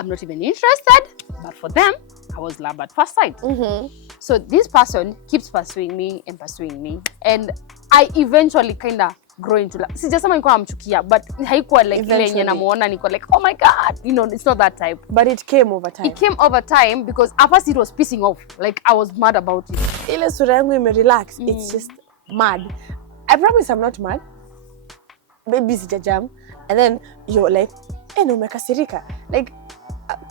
I'm not even interested. But for them, I was love at first sight. So this person keeps pursuing me. And I eventually kind of grow into like, sijasema nilikuwa namchukia, but haikuwa like ile yenye namuona nilikuwa like, oh my god, you know, it's not that type. But it came over time. It came over time because at first it was pissing off. Like I was mad about it. Ile sura yangu relax. It's just mad. I promise I'm not mad. Maybe sijajam. And then you're like, no umekasirika. Like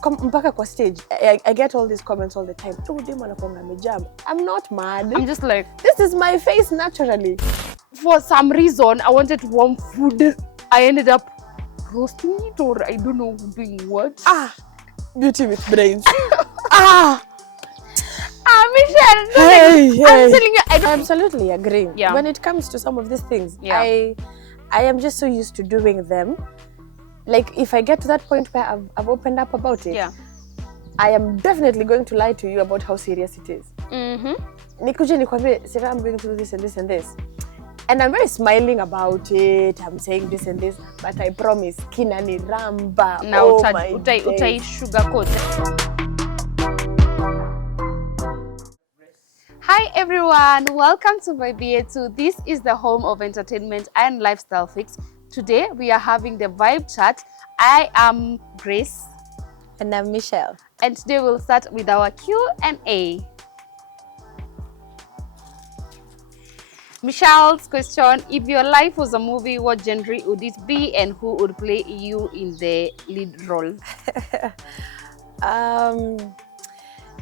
mpaka kwa stage, I get all these comments all the time. Oh, dem anakuanga amejam. I'm not mad. I'm just like, this is my face naturally. For some reason, I wanted warm food. I ended up roasting it, or I don't know doing what. Beauty with brains. Michelle, hey. I'm telling you, I absolutely agree. Yeah. When it comes to some of these things, I am just so used to doing them. Like if I get to that point where I've opened up about it, I am definitely going to lie to you about how serious it is. Nikuje nikwambie, Sarah, I'm going through this and this and this. And I'm very smiling about it. I'm saying this and this, but I promise, kina ni ramba. Now, utai sugarcoat. Hi everyone, welcome to my Yetu. This is the home of entertainment and lifestyle fix. Today we are having the vibe chat. I am Grace. And I'm Mitchelle. And today we'll start with our Q&A. Michelle's question: if your life was a movie, what genre would it be and who would play you in the lead role?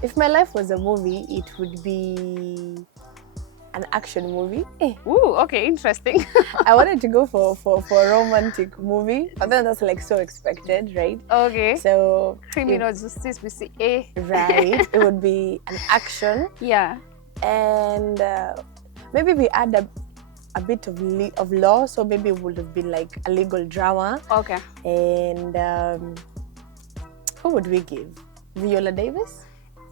If my life was a movie, it would be an action movie. Ooh, okay, interesting. I wanted to go for a romantic movie, but then that's like so expected, right? Okay. So criminal justice, we see right. It would be an action. Yeah. And maybe we add a bit of law, so maybe it would have been like a legal drama. Okay. And who would we give? Viola Davis?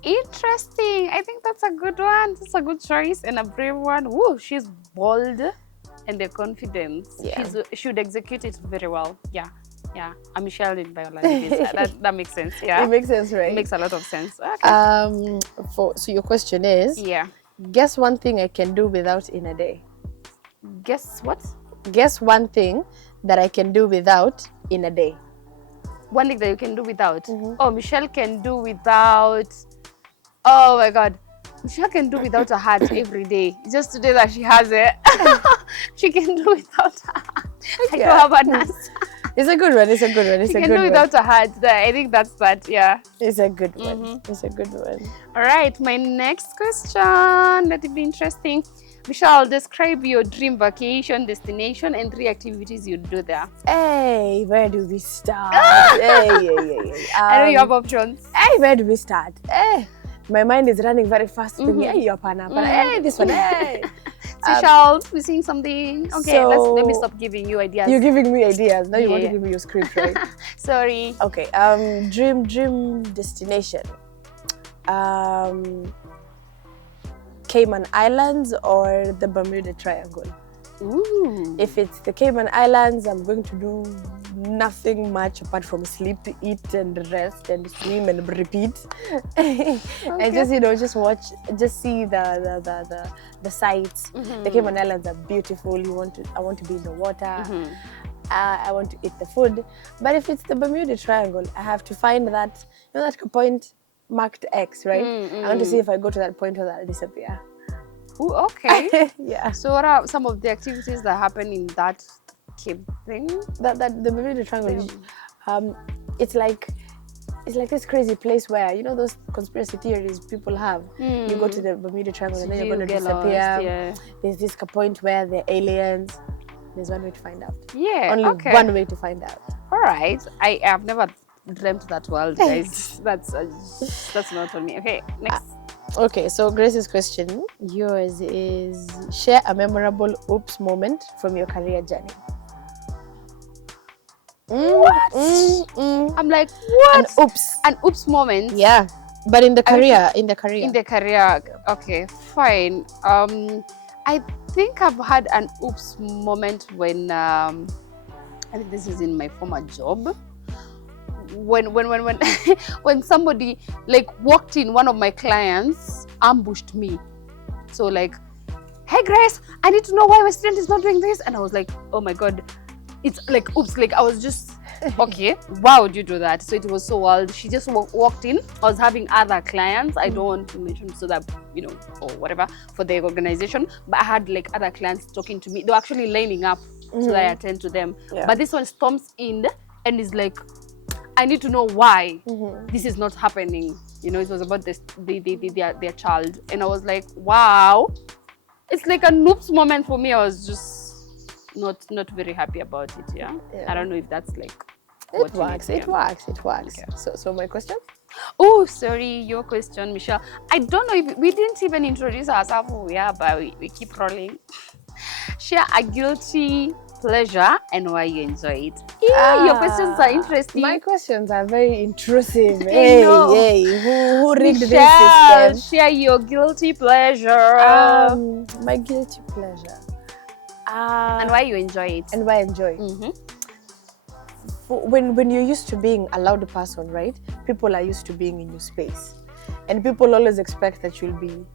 Interesting. I think that's a good one. That's a good choice and a brave one. Woo, she's bold and the confidence. Yeah. She would execute it very well. Yeah. I'm Michelle in Viola Davis. that makes sense. Yeah. It makes sense, right? It makes a lot of sense. Okay. So your question is, guess one thing I can do without in a day. Guess what? Guess one thing that I can do without in a day. One thing that you can do without. Oh, Michelle can do without. Oh my God. Michelle can do without a hat every day. Just today that she has it. She can do without a hat. I don't have an answer. It's a good one. She can do without a hat. I think that's that. Yeah. It's a good one. It's a good one. All right. My next question. Let it be interesting. Michelle, describe your dream vacation destination and 3 activities you'd do there. Hey, where do we start? Hey. I know you have options. Hey, where do we start? Hey, my mind is running very fast. Hey, hey, this one. Hey. Michelle, we're seeing something. Okay, so, let me stop giving you ideas. You're giving me ideas. Now you want to give me your script, right? Sorry. Okay. Dream destination. Cayman Islands or the Bermuda Triangle. Ooh. If it's the Cayman Islands, I'm going to do nothing much apart from sleep, eat and rest and swim and repeat. Okay. And just watch, just see the sights. The Cayman Islands are beautiful. I want to be in the water. I want to eat the food. But if it's the Bermuda Triangle, I have to find that, that point marked X, right? I want to see if I go to that point or that I'll disappear. Ooh, okay. Yeah. So what are some of the activities that happen in that Cape thing? That the Bermuda Triangle, it's like this crazy place where, those conspiracy theories people have. You go to the Bermuda Triangle and then you're going to disappear. Lost, There's this point where they're aliens. There's one way to find out. Yeah. Only one way to find out. All right. I have never dreamt that world, guys. That's not on me. Okay, next. Okay, so Grace's question, yours is, share a memorable oops moment from your career journey. What? I'm like, what? An oops moment. Yeah, but in the career. In the career. Okay, fine. I think I've had an oops moment when I think this is in my former job. when when somebody like walked in, one of my clients ambushed me. So like, hey Grace, I need to know why my student is not doing this. And I was like, oh my God, it's like, oops, like I was just, okay, why would you do that? So it was so wild. She just walked in. I was having other clients. I don't want to mention so that, you know, or whatever for the organization, but I had like other clients talking to me. They were actually lining up so that I attend to them. Yeah. But this one storms in and is like, I need to know why this is not happening. You know, it was about their child. And I was like, wow. It's like a noobs moment for me. I was just not very happy about it. Yeah. I don't know if that's like it works. Okay. So my question? Oh, sorry, your question, Michelle. I don't know if we didn't even introduce ourselves who we are, but we keep rolling. Share a guilty pleasure and why you enjoy it. Your questions are interesting. My questions are very intrusive. Hey, who rigged this Michelle, system? share your guilty pleasure. My guilty pleasure. And why you enjoy it. And why I enjoy it. When you're used to being a loud person, right? People are used to being in your space. And people always expect that you'll be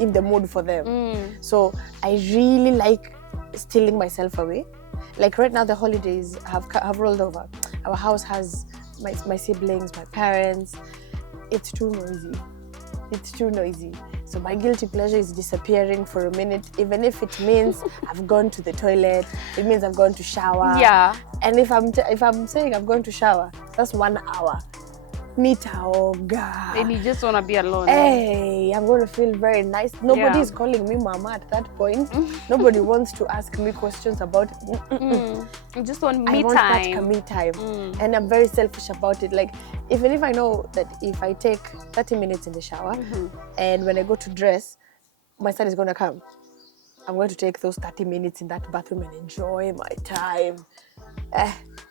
in the mood for them. So I really like stealing myself away. Like right now, the holidays have rolled over. Our house has my siblings, my parents. It's too noisy. So my guilty pleasure is disappearing for a minute, even if it means I've gone to the toilet, it means I've gone to shower. Yeah. And if I'm saying I'm going to shower, that's 1 hour. Nitaoga. And you just want to be alone. Hey, I'm going to feel very nice. Nobody is calling me mama at that point. Nobody wants to ask me questions about it. You just want I me want time. that me time. And I'm very selfish about it. Like, even if I know that if I take 30 minutes in the shower and when I go to dress, my son is going to come, I'm going to take those 30 minutes in that bathroom and enjoy my time.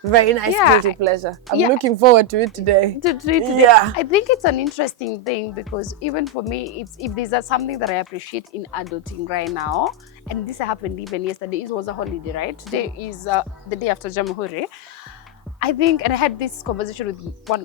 Very nice guilty pleasure. I'm looking forward to it today. Yeah. I think it's an interesting thing because even for me, it's if there's something that I appreciate in adulting right now, and this happened even yesterday. It was a holiday, right? Today is the day after Jamhuri. I think, and I had this conversation with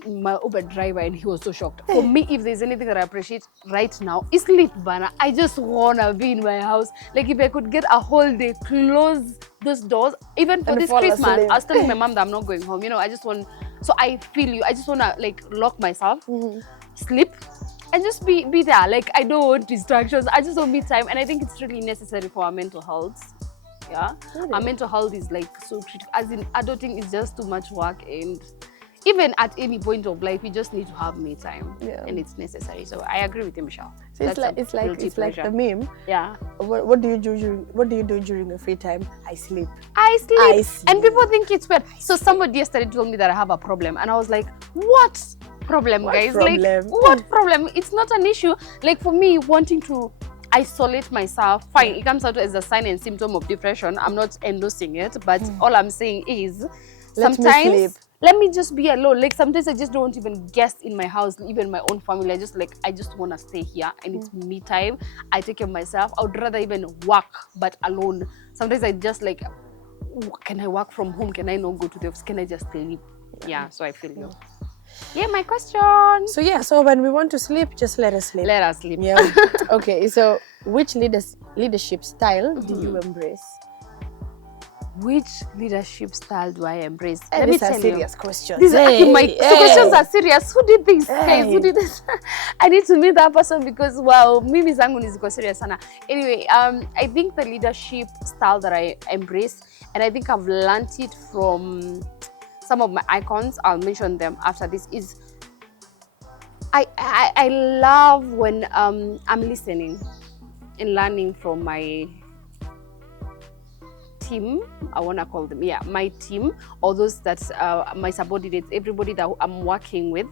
my Uber driver, and he was so shocked. For me, if there's anything that I appreciate right now, it's sleep, Bana. I just wanna be in my house. Like if I could get a whole day, close those doors. Even for and this Christmas, I was telling my mom that I'm not going home. You know, I just want. So I feel you. I just wanna like lock myself, sleep, and just be there. Like I don't want distractions. I just want me time, and I think it's really necessary for our mental health. Yeah, our mental health is like so critical. As in, adulting is just too much work, and even at any point of life, you just need to have me time, and it's necessary. So I agree with you, Michelle. So it's like the meme. Yeah. What do you do during your free time? I sleep. And people think it's weird. So somebody yesterday told me that I have a problem, and I was like, what problem, guys? Problem? Like, what problem? It's not an issue. Like for me, wanting to isolate myself, fine, it comes out as a sign and symptom of depression. I'm not endorsing it, but all I'm saying is sometimes let me just be alone. Like sometimes I just don't even guest in my house, even my own family. I just want to stay here and it's me time. I take care of myself. I would rather even work but alone. Sometimes I just like, can I work from home? Can I not go to the office? Can I just sleep? Yeah, so I feel you. Yeah, my question. So when we want to sleep, just let us sleep. Let us sleep. Yeah. Okay, so which leadership style do you embrace? Which leadership style do I embrace? Let me tell you. Serious questions. Questions are serious. Who did this? Guys, who did this? I need to meet that person because, wow, mimi zangu niziko serious sana. Anyway, I think the leadership style that I embrace, and I think I've learned it from some of my icons, I'll mention them after this, is I love when I'm listening and learning from my team. I want to call them, my team, or those that my subordinates, everybody that I'm working with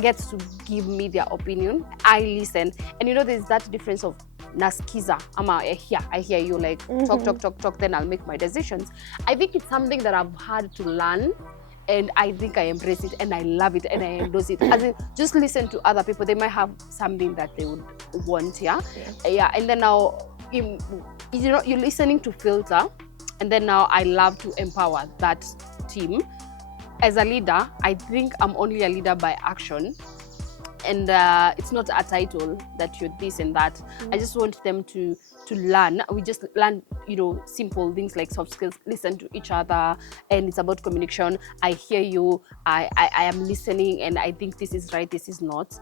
gets to give me their opinion. I listen, and you know there's that difference of naskiza. I hear you, like talk, then I'll make my decisions. I think it's something that I've had to learn, and I think I embrace it and I love it and I endorse it. As in, just listen to other people. They might have something that they would want, and then now you're listening to filter, and then now I love to empower that team. as a leader, I think I'm only a leader by action. And it's not a title that you're this and that. I just want them to learn. We just learn, simple things like soft skills, listen to each other, and it's about communication. I hear you, I am listening, and I think this is right, this is not.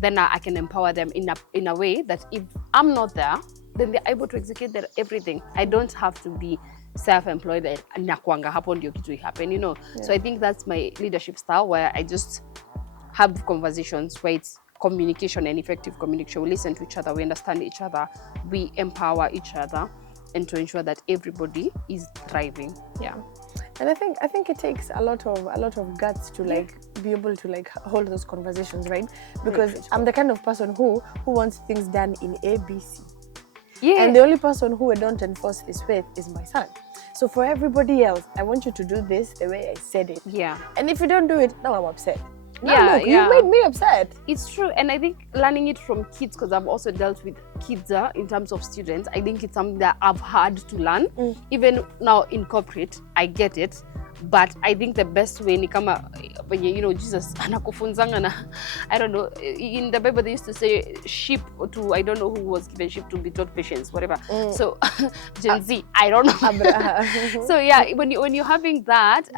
Then I can empower them in a way that if I'm not there, then they're able to execute everything. I don't have to be self-employed and nakwanga hapo ndio kitu happen, Yeah. So I think that's my leadership style, where I just have conversations where it's communication and effective communication. We listen to each other, we understand each other, we empower each other, and to ensure that everybody is thriving. Yeah. And I think it takes a lot of guts to be able to hold those conversations, right? Because I'm the kind of person who wants things done in ABC. Yeah. And the only person who I don't enforce this with is my son. So for everybody else, I want you to do this the way I said it. Yeah. And if you don't do it, now I'm upset. You made me upset. It's true. And I think learning it from kids, because I've also dealt with kids in terms of students, I think it's something that I've had to learn. Even now in corporate, I get it. But I think the best way ni kama Jesus anakufunzanga na, I don't know, in the Bible they used to say sheep to, I don't know who was given sheep to be taught patience, whatever. So Gen Z, I don't know. So yeah, when you're having that,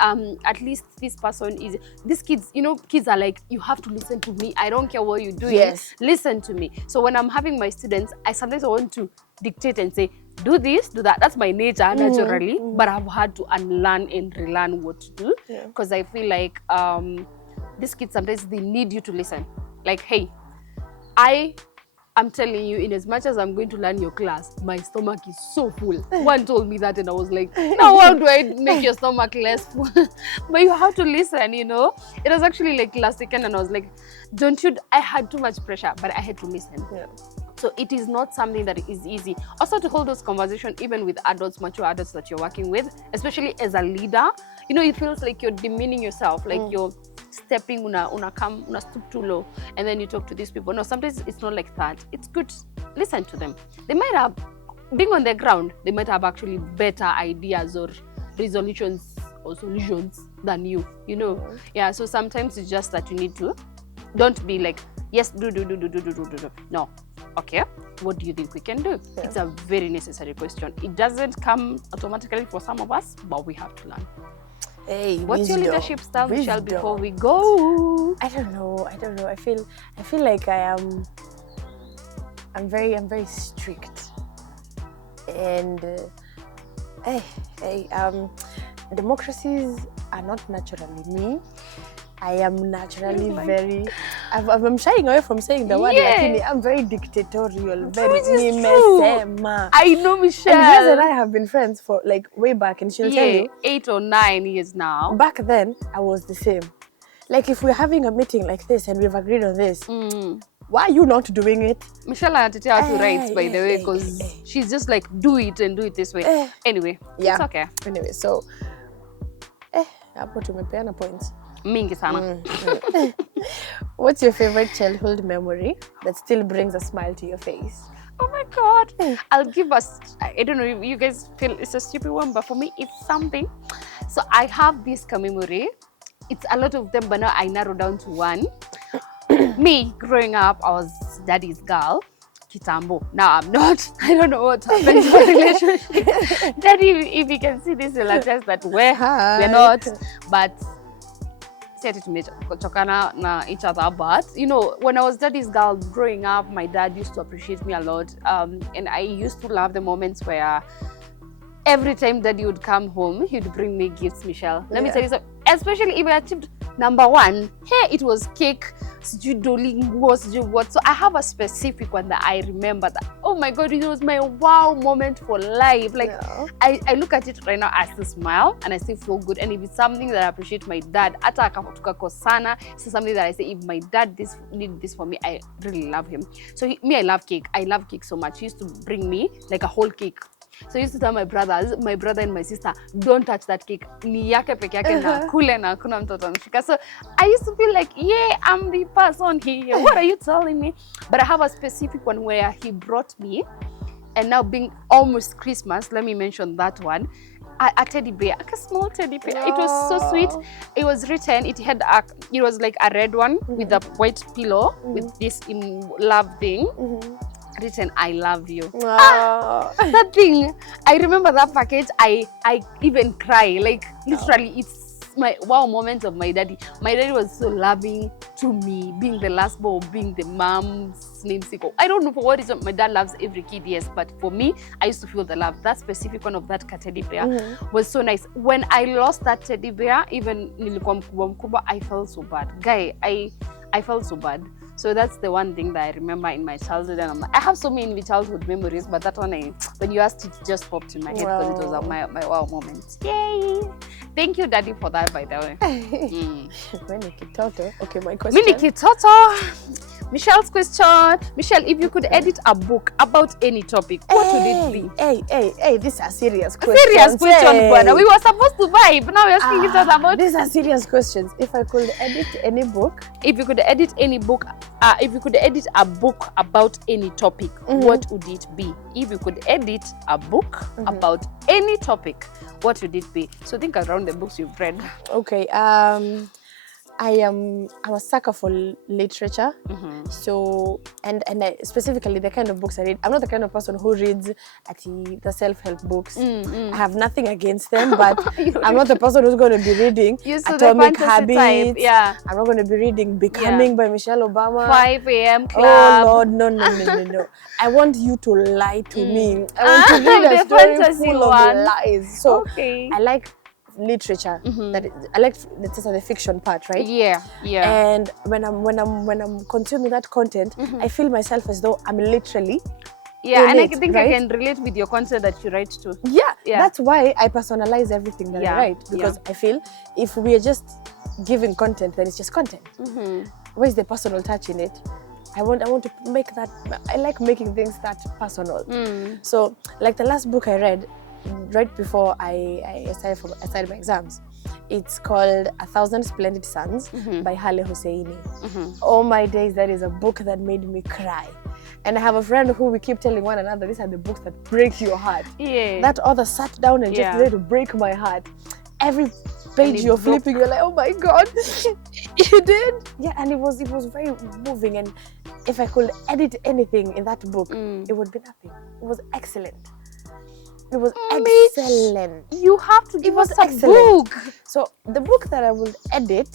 at least this person is, these kids, kids are like, you have to listen to me. I don't care what you're doing. Yes. Listen to me. So when I'm having my students, I sometimes want to dictate and say, do this, do that. That's my nature naturally, but I've had to unlearn and relearn what to do, because I feel like these kids sometimes they need you to listen. Like, hey, I'm telling you, in as much as I'm going to learn your class, my stomach is so full. One told me that and I was like, now how do I make your stomach less full? But you have to listen, It was actually like last weekend and I was like, I had too much pressure, but I had to listen. Yeah. So it is not something that is easy. Also to hold those conversations, even with adults, mature adults that you're working with, especially as a leader, it feels like you're demeaning yourself, like you're stepping, una stoop too low, and then you talk to these people. No, sometimes it's not like that. It's good. Listen to them. They might have, being on the ground, they might have actually better ideas or resolutions or solutions than you, Yeah, so sometimes it's just that you need to, don't be like, yes, do. No. Okay, what do you think we can do? Yeah. It's a very necessary question. It doesn't come automatically for some of us, but we have to learn. Hey, what's your leadership style, Michelle, before we go? I don't know. I feel like I'm very strict. And democracies are not naturally me. I am naturally very. I'm shying away from saying the word. Lakini I'm very dictatorial. Very nimesema. I know, Michelle. And Grace and I have been friends for way back, and she'll tell you 8 or 9 years now. Back then, I was the same. Like if we're having a meeting like this and we've agreed on this, why are you not doing it? Michelle anatetea watu rights, by the way, because she's just like, do it and do it this way. Anyway, it's okay. Anyway, so hapo tumepeana points. Mingi sana. What's your favorite childhood memory that still brings a smile to your face? Oh my God. I'll give us, I don't know if you guys feel it's a stupid one, but for me, it's something. So I have this memory. It's a lot of them, but now I narrow down to one. Me, growing up, I was daddy's girl. Kitambo. Now I'm not. I don't know what happened to our relationship. Daddy, if you can see this, you'll attest that we're not. But tumechokana na each other, but when I was daddy's girl growing up, my dad used to appreciate me a lot, and I used to love the moments where every time daddy would come home, he'd bring me gifts, Michelle. Let me tell you something, especially if I achieved number 1, hey, it was cake, what. So I have a specific one that I remember that, oh my God, it was my wow moment for life. Like I look at it right now, I still smile and I still feel good. And if it's something that I appreciate my dad, ata tukakosana, it's something that I say, if my dad did this for me, I really love him. So I love cake. I love cake so much. He used to bring me like a whole cake. So I used to tell my brother and my sister, don't touch that cake. Ni yake peke yake na kule na hakuna mtoto anashika. So I used to feel like, yeah, I'm the person here. What are you telling me? But I have a specific one where he brought me, and now being almost Christmas, let me mention that one. a teddy bear, like a small teddy bear. It was so sweet. It was written, it was like a red one with a white pillow with this love thing. Written, I love you. That thing, I remember that package. I even cry, like literally. It's my wow moment of my daddy. My daddy was so loving to me, being the last born, being the mom's namesake. I don't know for what reason. My dad loves every kid, yes, but for me, I used to feel the love. That specific one of that teddy bear was so nice. When I lost that teddy bear, even nilikuwa mkubwa, I felt so bad. Guy, I felt so bad. So that's the one thing that I remember in my childhood. And I have so many childhood memories, but that one, when you asked it, just popped in my head because it was my wow moment. Yay! Thank you, Daddy, for that, by the way. Mini Kitoto. Okay, my question. Mini Kitoto. Michelle's question. Michelle, if you could edit a book about any topic, what would it be? Hey, this is a serious question. Serious question, brother. We were supposed to buy, but now we're asking it about. These are serious questions. If I could edit any book. If you could edit any book, if you could edit a book about any topic, what would it be? If you could edit a book about any topic, what would it be? So think around the books you've read. Okay. I'm a sucker for literature. So and I, specifically the kind of books I read. I'm not the kind of person who reads the self-help books. I have nothing against them, but I'm not the person who's going to be reading Atomic Habits. Yeah. I'm not going to be reading Becoming by Michelle Obama. 5 a.m. Club. Oh Lord, no. I want you to lie to me. I want to read a story full of lies. So I like literature. I like the fiction part, right? Yeah. And when I'm consuming that content, I feel myself as though I'm literally and I think I can relate with your content that you write too. Yeah. That's why I personalize everything that I write, because I feel if we are just giving content, then it's just content. Where's the personal touch in it? I want to make that. I like making things that personal. So like the last book I read right before I started my exams, it's called 1,000 Splendid Suns by Hale Hosseini. Oh my days, that is a book that made me cry. And I have a friend who we keep telling one another, these are the books that break your heart. That author sat down and just ready to break my heart. Every page you're flipping, you're like, oh my God, you did? Yeah, and it was very moving. And if I could edit anything in that book, it would be nothing. It was excellent. It was excellent. You have to give us a book. So the book that I will edit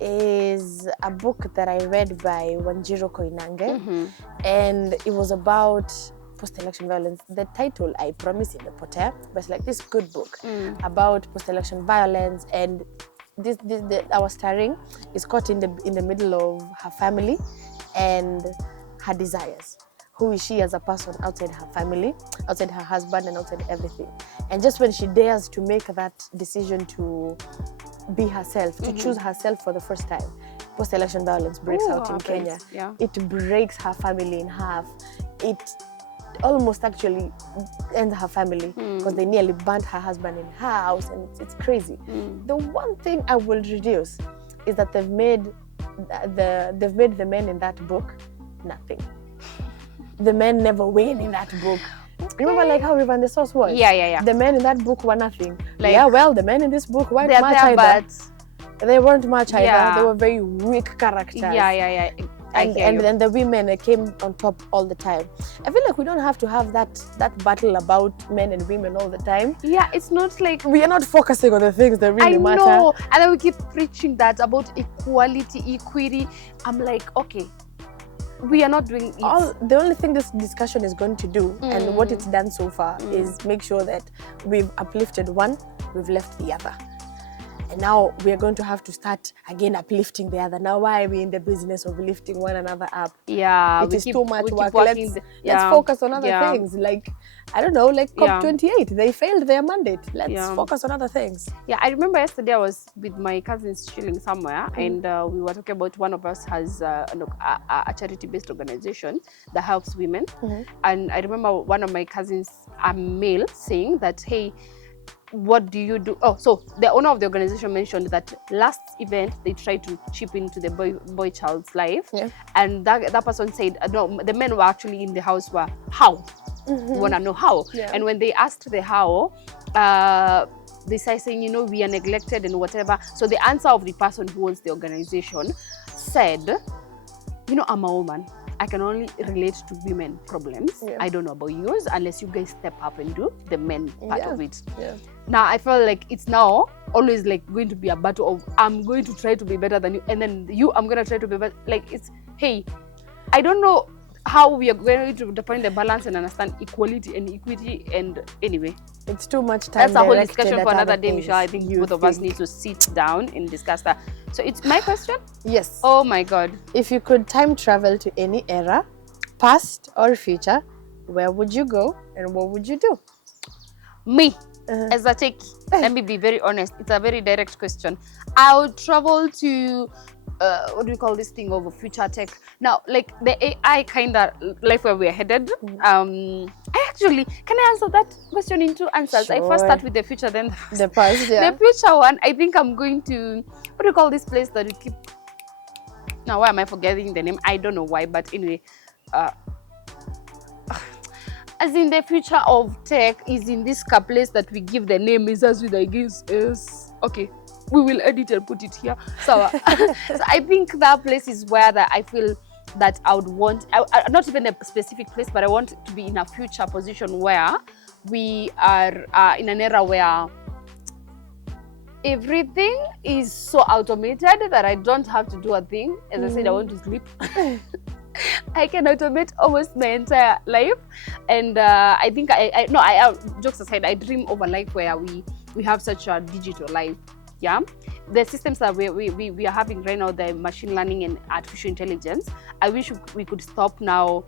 is a book that I read by Wanjiro Koinange, and it was about post-election violence. The title, I promise in the poter, but it's like this good book about post-election violence, and our starring is caught in the middle of her family and her desires. Who is she as a person outside her family, outside her husband, and outside everything. And just when she dares to make that decision to be herself, to choose herself for the first time, post-election violence breaks out in Kenya. It breaks her family in half. It almost actually ends her family because they nearly burnt her husband in her house, and it's crazy. The one thing I will reduce is that they've made the men in that book nothing. The men never win in that book. Remember like how River and the Source was? Yeah. The men in that book were nothing. Like, the men in this book weren't much either. They weren't much either. They were very weak characters. Yeah. And then the women came on top all the time. I feel like we don't have to have that battle about men and women all the time. Yeah, it's not like... We are not focusing on the things that really matter. I know. And then we keep preaching that about equality, equity. I'm like, okay, we are not doing it. The only thing this discussion is going to do, and what it's done so far, is make sure that we've uplifted one, we've left the other. And now we are going to have to start again uplifting the other. Now, why are we in the business of lifting one another up? Yeah, it is too much work. Let's focus on other things. Like, I don't know, like COP28, they failed their mandate. Let's focus on other things. Yeah, I remember yesterday I was with my cousins chilling somewhere, and we were talking about one of us has a charity-based organization that helps women. And I remember one of my cousins, a male, saying that, hey, what do you do? Oh, so the owner of the organization mentioned that last event they tried to chip into the boy child's life, and that person said no, the men were actually in the house were how? We want to know how. And when they asked the how, they start saying, we are neglected and whatever. So the answer of the person who owns the organization said, I'm a woman. I can only relate to women problems. Yeah. I don't know about yours unless you guys step up and do the men part of it. Yeah. Now I feel like it's now always like going to be a battle of I'm going to try to be better than you, and then I'm going to try to be better. Like it's, hey, I don't know how we are going to define the balance and understand equality and equity, and anyway. It's too much time. That's a whole discussion for another day, Michelle. I think both of us need to sit down and discuss that. So it's my question? Yes. Oh my God. If you could time travel to any era, past or future, where would you go and what would you do? Me, as a tech, let me be very honest. It's a very direct question. I would travel to what do you call this thing of future tech? Now, like the AI kind of life where we're headed. I actually, can I answer that question in two answers? Sure. I first start with the future, then the past. Yeah. The future one, I think I'm going to, what do you call this place that we keep? Now, why am I forgetting the name? I don't know why, but anyway, as in the future of tech is in this place that we give the name is as with, I guess, is okay. We will edit and put it here. So, so I think that place is where that I feel that I would want, not even a specific place, but I want to be in a future position where we are in an era where everything is so automated that I don't have to do a thing. As I said, I want to sleep. I can automate almost my entire life. And I think, jokes aside, I dream of a life where we have such a digital life. Yeah, the systems that we are having right now, the machine learning and artificial intelligence, I wish we could stop now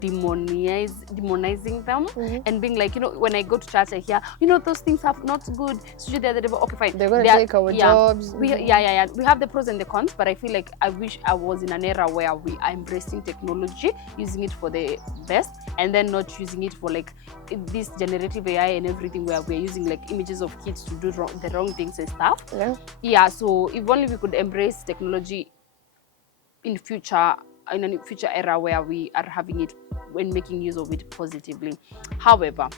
demonizing them and being like, when I go to church, I hear, those things are not good. So the other day, okay, fine. They're going to take our jobs. We have the pros and the cons, but I feel like I wish I was in an era where we are embracing technology, using it for the best, and then not using it for like this generative AI and everything where we're using like images of kids to do the wrong things and stuff. Yeah, so if only we could embrace technology in a future era where we are having it and making use of it positively. However,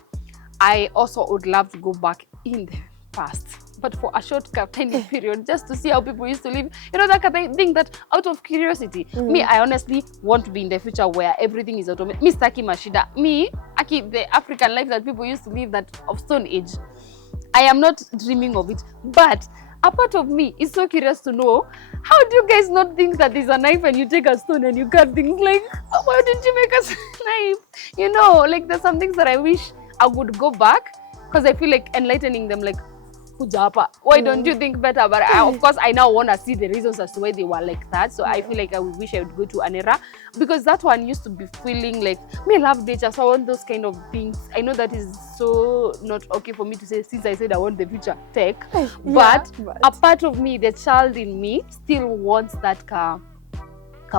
I also would love to go back in the past, but for a short tiny period, just to see how people used to live. That kind of thing, that out of curiosity. Me, I honestly want to be in the future where everything is automated. Me, Staki Mashida. Me, Aki, the African life that people used to live, that of Stone Age. I am not dreaming of it, but a part of me is so curious to know, how do you guys not think that there's a knife and you take a stone and you cut things? Like, why didn't you make us a knife? Like there's some things that I wish I would go back, because I feel like enlightening them, like, why don't you think better? But of course, I now want to see the reasons as to why they were like that. So I feel like I wish I would go to an era, because that one used to be feeling like, me love nature, so I want those kind of things. I know that is so not okay for me to say, since I said I want the future tech, but a part of me, the child in me, still wants that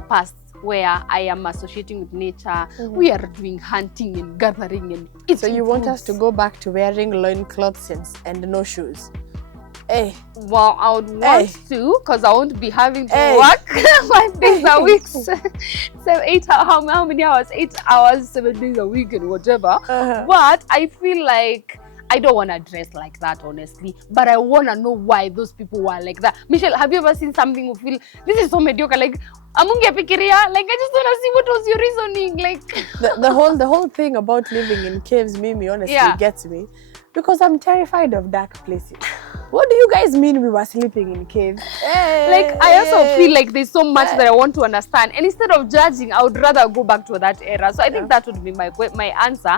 past where I am associating with nature. We are doing hunting and gathering and eating. So you want us to go back to wearing loincloths and no shoes? Well, I would want to, because I won't be having to work 5 days a week. So 8 hours, how many hours? 8 hours, 7 days a week and whatever. But I feel like I don't want to dress like that, honestly. But I want to know why those people were like that. Michelle, have you ever seen something you feel, this is so mediocre? Like, amunge pikiria? Like, I just want to see what was your reasoning. Like, the whole thing about living in caves, Mimi, honestly, gets me. Because I'm terrified of dark places. What do you guys mean we were sleeping in caves? Like, I also feel like there's so much that I want to understand. And instead of judging, I would rather go back to that era. So I think that would be my answer.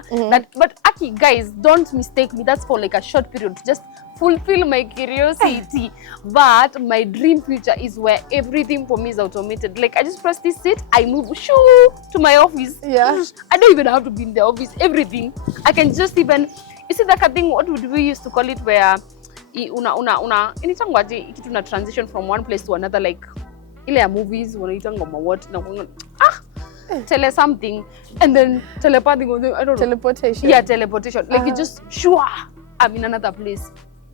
But Aki, guys, don't mistake me. That's for like a short period to just fulfill my curiosity. But my dream future is where everything for me is automated. Like, I just press this seat, I move to my office. I don't even have to be in the office. Everything. I can just even, you see that thing, what would we used to call it, where anytime kitu na transition from one place to another, like ile ya movies wanaitanga what tele something, and then telepathing, I don't know, teleportation. Teleportation. Like it just I'm in another place.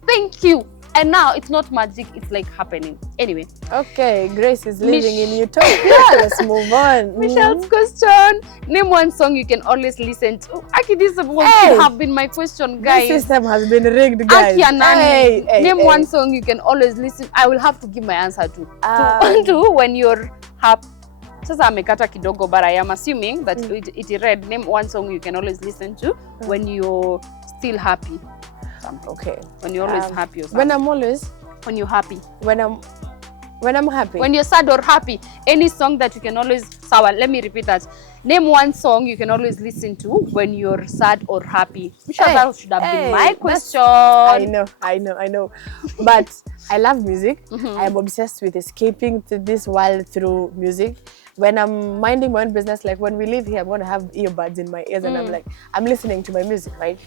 Thank you. And now it's not magic, it's like happening. Anyway. Okay, Grace is living in utopia. Let's move on. Michelle's question. Name one song you can always listen to. Aki, this would have been my question, guys. This system has been rigged, guys. Aki and Nani, name one song you can always listen. I will have to give my answer to when you're happy. Sasa amekata kidogo, but I am assuming that it read, name one song you can always listen to when you're still happy. Okay. When you're always happy or something. When you're happy. When I'm happy. When you're sad or happy. Any song that you can always... Sawa, let me repeat that. Name one song you can always listen to when you're sad or happy. Michelle, that should have been my question. I know. But I love music. I am obsessed with escaping to this world through music. When I'm minding my own business, like when we leave here, I'm going to have earbuds in my ears and I'm listening to my music, right?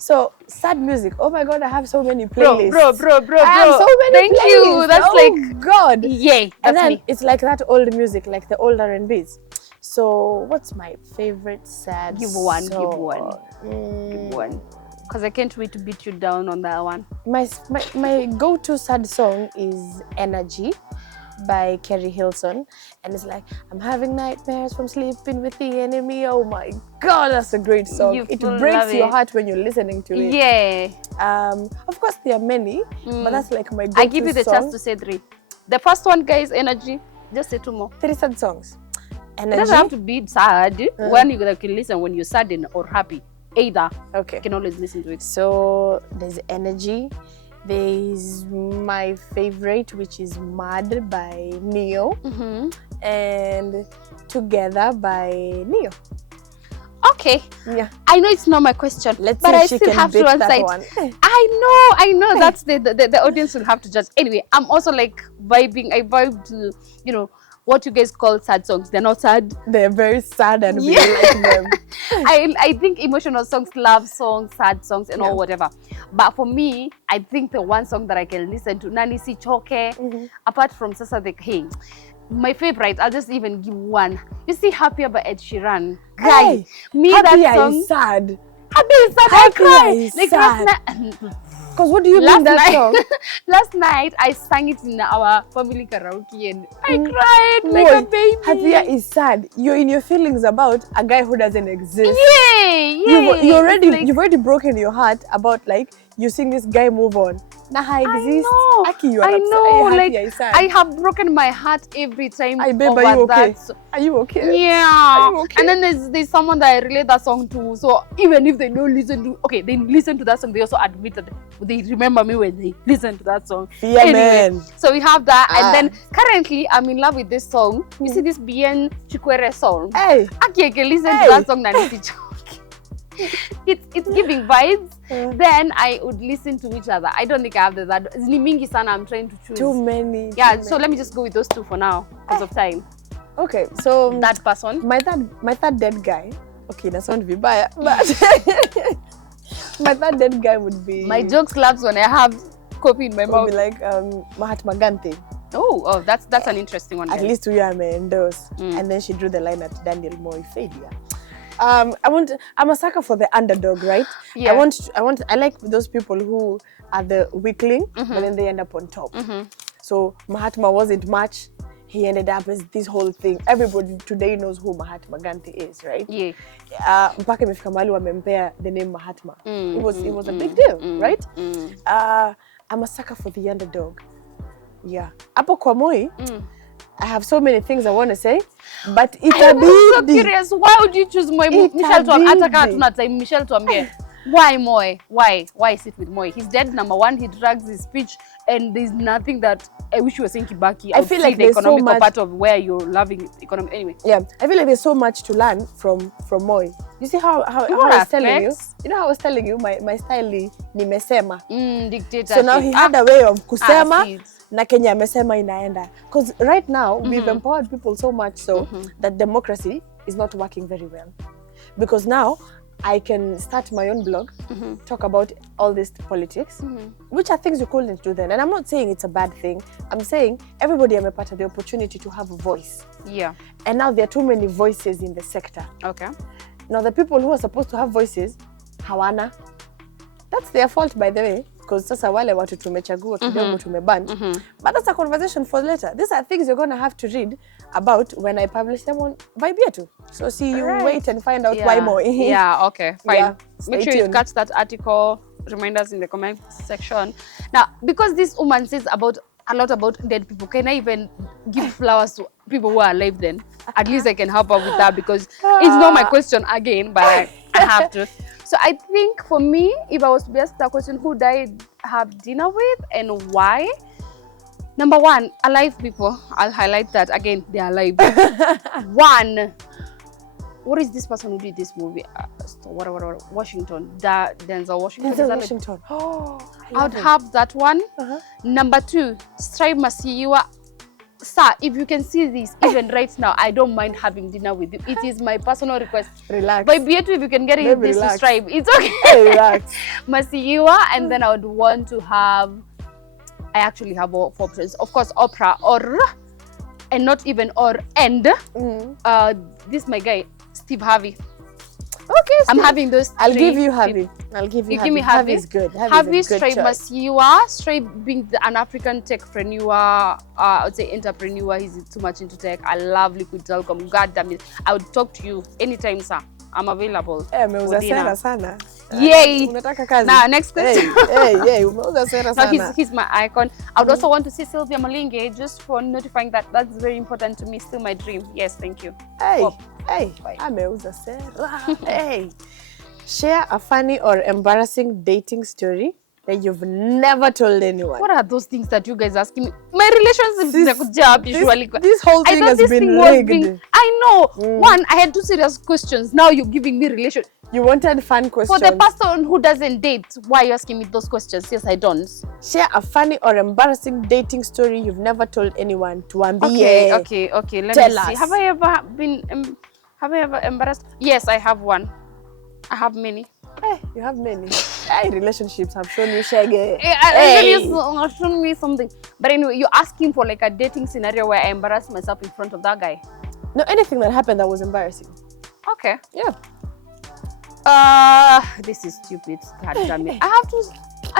So, sad music. Oh my God, I have so many playlists. Bro. I have so many Thank you. That's God. Yay. And then it's like that old music, like the old R&Bs. So, what's my favorite sad song? Give one. Because I can't wait to beat you down on that one. My go-to sad song is Energy by Kerry Hilson, and it's like, I'm having nightmares from sleeping with the enemy. Oh my God, that's a great song. It breaks your heart when you're listening to it. Yeah. Of course there are many, but that's like my go-to I give you the chance to say 3. The first one, guys, Energy. Just say 2 more. 3 sad songs. Energy. It doesn't have to be sad. One you can listen when you're sad or happy. Either. Okay. You can always listen to it. So there's Energy. There's my favorite, which is Mad by Neo, and Together by Neo. Okay. Yeah. I know it's not my question, but I still have to answer it. One. I know. That's the audience will have to judge. Anyway, I'm also like vibing. I vibe to, what you guys call sad songs. They're not sad. They're very sad and we like them. I think emotional songs, love songs, sad songs and all whatever. But for me, I think the one song that I can listen to, Nani Si Choke, apart from Sasa the King, my favorite, I'll just even give one. You see Happier by Ed Sheeran. Guy, Happier that song is sad. Happier is sad. I cry. Like sad. Because what do you mean that song? Last night, I sang it in our family karaoke and I cried like a baby. Happier is sad. You're in your feelings about a guy who doesn't exist. Yeah. You've already broken your heart about like you seeing this guy move on. Nah, exists. I know. Like I have broken my heart every time. Babe, are you okay? Are you okay? Yeah. Are you okay? And then there's someone that I relate that song to. So even if they don't listen to, they listen to that song. They also admit that they remember me when they listen to that song. Yeah, anyway, man. So we have that, and then currently I'm in love with this song. You see this Bien Chikwere song. Hey. I can listen to that song. It's giving vibes. Then I would listen to each other. I don't think I have that. Ni mingi sana. I'm trying to choose. Too many. Yeah. So let me just go with those 2 for now because of time. Okay. So that person. My third dead guy. Okay, that sounds vibaya, but my third dead guy would be. My joke slaps when I have coffee in my mouth. Would be like Mahatma Gandhi. Oh, that's an interesting one. At least we are endorse. And then she drew the line at Daniel Moi failure. I'm a sucker for the underdog, right? Yeah. I like those people who are the weakling, but then they end up on top. So Mahatma wasn't much. He ended up as this whole thing. Everybody today knows who Mahatma Gandhi is, right? Yeah. Mpaka imefika mahali wamempea the name Mahatma. It was a big deal, right? I'm a sucker for the underdog. Yeah. Hapo kwa Moi, I have so many things I want to say, but I'm so curious. Why would you choose Moi? Michelle, Michelle tuambie. Why Moi? Why sit with Moi? He's dead, number one. He drags his speech, and there's nothing that I wish you were saying Kibaki. I feel like the economical part of where you're loving economy. Anyway. Yeah, I feel like there's so much to learn from Moi. You see how I was telling you? You know how I was telling you my style ni nimesema. Dictatorship. So now he had a way of kusema na Kenya amesema inaenda. Because right now we've empowered people so much so that democracy is not working very well. Because now I can start my own blog, talk about all this politics, which are things you couldn't do then. And I'm not saying it's a bad thing. I'm saying everybody amepata the opportunity to have a voice. Yeah. And now there are too many voices in the sector. Okay. Now the people who are supposed to have voices, hawana. That's their fault, by the way. because sasa wale watu tumechagua kidogo tumeban. But that's a conversation for later. These are things you're going to have to read about when I publish them on Yetu. So see, you wait and find out why more. Yeah, okay, fine. Yeah, make sure you catch that article. Remind us in the comment section. Now, because this woman says a lot about dead people, can I even give flowers to people who are alive then? At least I can help her with that, because it's not my question again, but I have to. So I think for me, if I was to be asked that question, who died have dinner with and why? Number one, alive people. I'll highlight that again. They're alive. One, what is this person who did this movie? Whatever, Washington. Denzel Washington. Denzel Washington. Oh, I would have that one. Number two, Strive Masiyiwa. Sir, if you can see this, even right now, I don't mind having dinner with you. It is my personal request. Relax. By Yetu, if you can get it, this to Strive, it's okay. Hey, relax. Masiyiwa, and then I would want to have, I actually have 4 options. Of course, Oprah, or, and not even or, and, this my guy, Steve Harvey. Okay, Steve. I'm having those. I'll give you Harvey. I'll give you. You give me Harvey. Harvey's good. Harvey, Strive Masiyiwa. Strive being an African techpreneur, I would say entrepreneur. He's too much into tech. I love liquid telecom. God damn it. I would talk to you anytime, sir. I'm available. Umeuza sera sana. Yay. Unataka kazi. Now, next question. Hey, umeuza sera sana. No, he's my icon. I would also want to see Sylvia Malinge, just for notifying that that's very important to me. Still my dream. Yes, thank you. Hey, ameuza sera. Hey. Share a funny or embarrassing dating story that you've never told anyone. What are those things that you guys asking me? My relationships usually. This whole thing has been rigged. I know. One, I had 2 serious questions. Now you're giving me relation. You wanted fun questions. For the person who doesn't date, why are you asking me those questions? Yes, I don't. Share a funny or embarrassing dating story you've never told anyone. Tuambie. Okay. Let Tell me see. us. Have I ever embarrassed? Yes, I have one. I have many. Hey, you have many. Hey, relationships have shown you shaggy. Have shown me something. But anyway, you're asking for like a dating scenario where I embarrassed myself in front of that guy. No, anything that happened that was embarrassing. Okay. Yeah. This is stupid. God damn it. I have to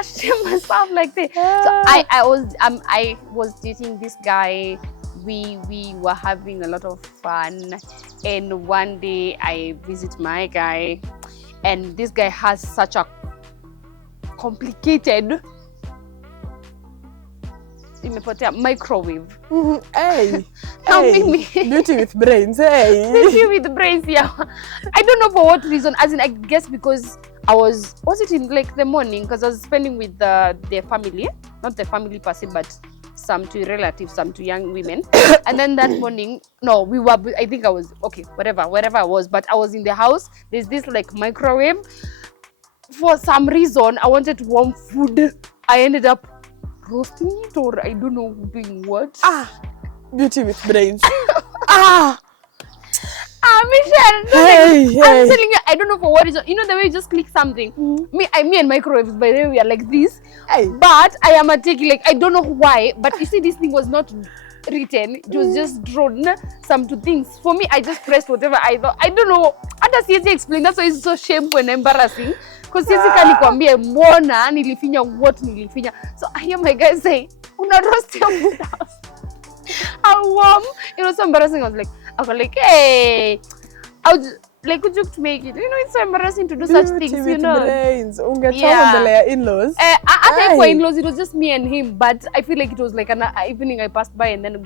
shame myself like this. So I was dating this guy. We were having a lot of fun, and one day I visit my guy, and this guy has such a complicated microwave. Hey, Beauty with brains. Hey, beauty with brains. Yeah, I don't know for what reason. As in, I guess because was it in like the morning? Because I was spending with their family, not the family per se, but some 2 relatives, some 2 young women. And then that morning, no, we were, I think I was, okay, wherever I was, but I was in the house. There's this like microwave. For some reason, I wanted warm food. I ended up roasting it, or I don't know doing what. Beauty with brains. Michelle, I'm telling you, I don't know for what reason. You know the way you just click something. Me and microwaves, by the way, we are like this. But I am a techie, like I don't know why. But you see, this thing was not written. It was just drawn. Some 2 things. For me, I just pressed whatever I thought. I don't know. How does Yetu explain? That's why it's so shameful and embarrassing. Because Yetu kanikwambia mbona nilifinya what nilifinya. So I hear my guy say, una roast your food house. How warm. It was so embarrassing. I was like, hey, I would like a joke to make it. You know, it's so embarrassing to do such things, you know. Brains. Yeah. In-laws. I think in-laws, it was just me and him, but I feel like it was like an evening I passed by and then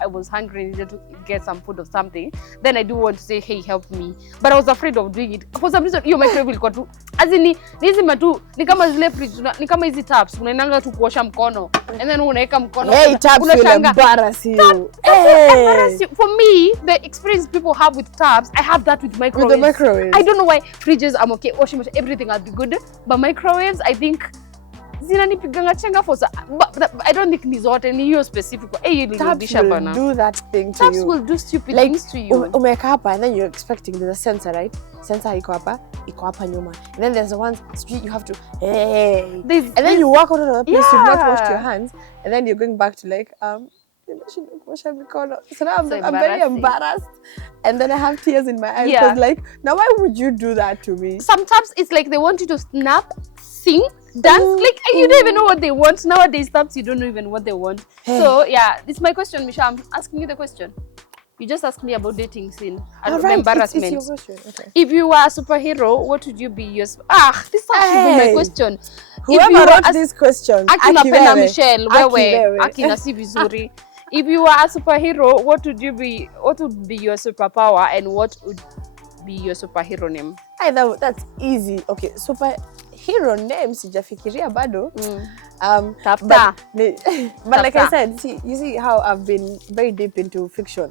I was hungry and needed to get some food or something. Then I do want to say, hey, help me. But I was afraid of doing it. For some reason, your microwave will go to, as in, nizi matu, ni kama zile fridge, ni kama hizi taps, unainanga tu kuosha mkono, and then unaeka mkono. Hey, taps will embarrass you. Embarrass you. For me, the experience people have with taps, I have that with microwaves. With the microwaves. I don't know why fridges, I'm okay, washing machine, everything I'll be good. But microwaves, I think, zinanipiganga chenga for but I don't think ni zote ni hiyo specific. Taps will do that thing to you. Taps will do stupid things to you. Umeka hapa and then you're expecting there's a sensor, right? Sensor iko hapa nyuma. And then there's the one street you have to, hey. And then you walk out of the place, you've not washed your hands. And then you're going back to like, so now I'm very embarrassed, and then I have tears in my eyes because like, now why would you do that to me? Sometimes it's like they want you to snap sing, dance. Like, you don't even know what they want. Nowadays, taps, you don't know even what they want. So, yeah, this is my question, Michelle. I'm asking you the question. You just asked me about dating scene and embarrassment. It's your question. Okay. If you were a superhero, what would you be? This actually be my question. Whoever wrote this question, Akina Michelle, wewe, Akina si vizuri. If you were a superhero, what would you be? What would be your superpower, and what would be your superhero name? That's easy. Okay, superhero name sijafikiria bado. But like I said, you see how I've been very deep into fiction,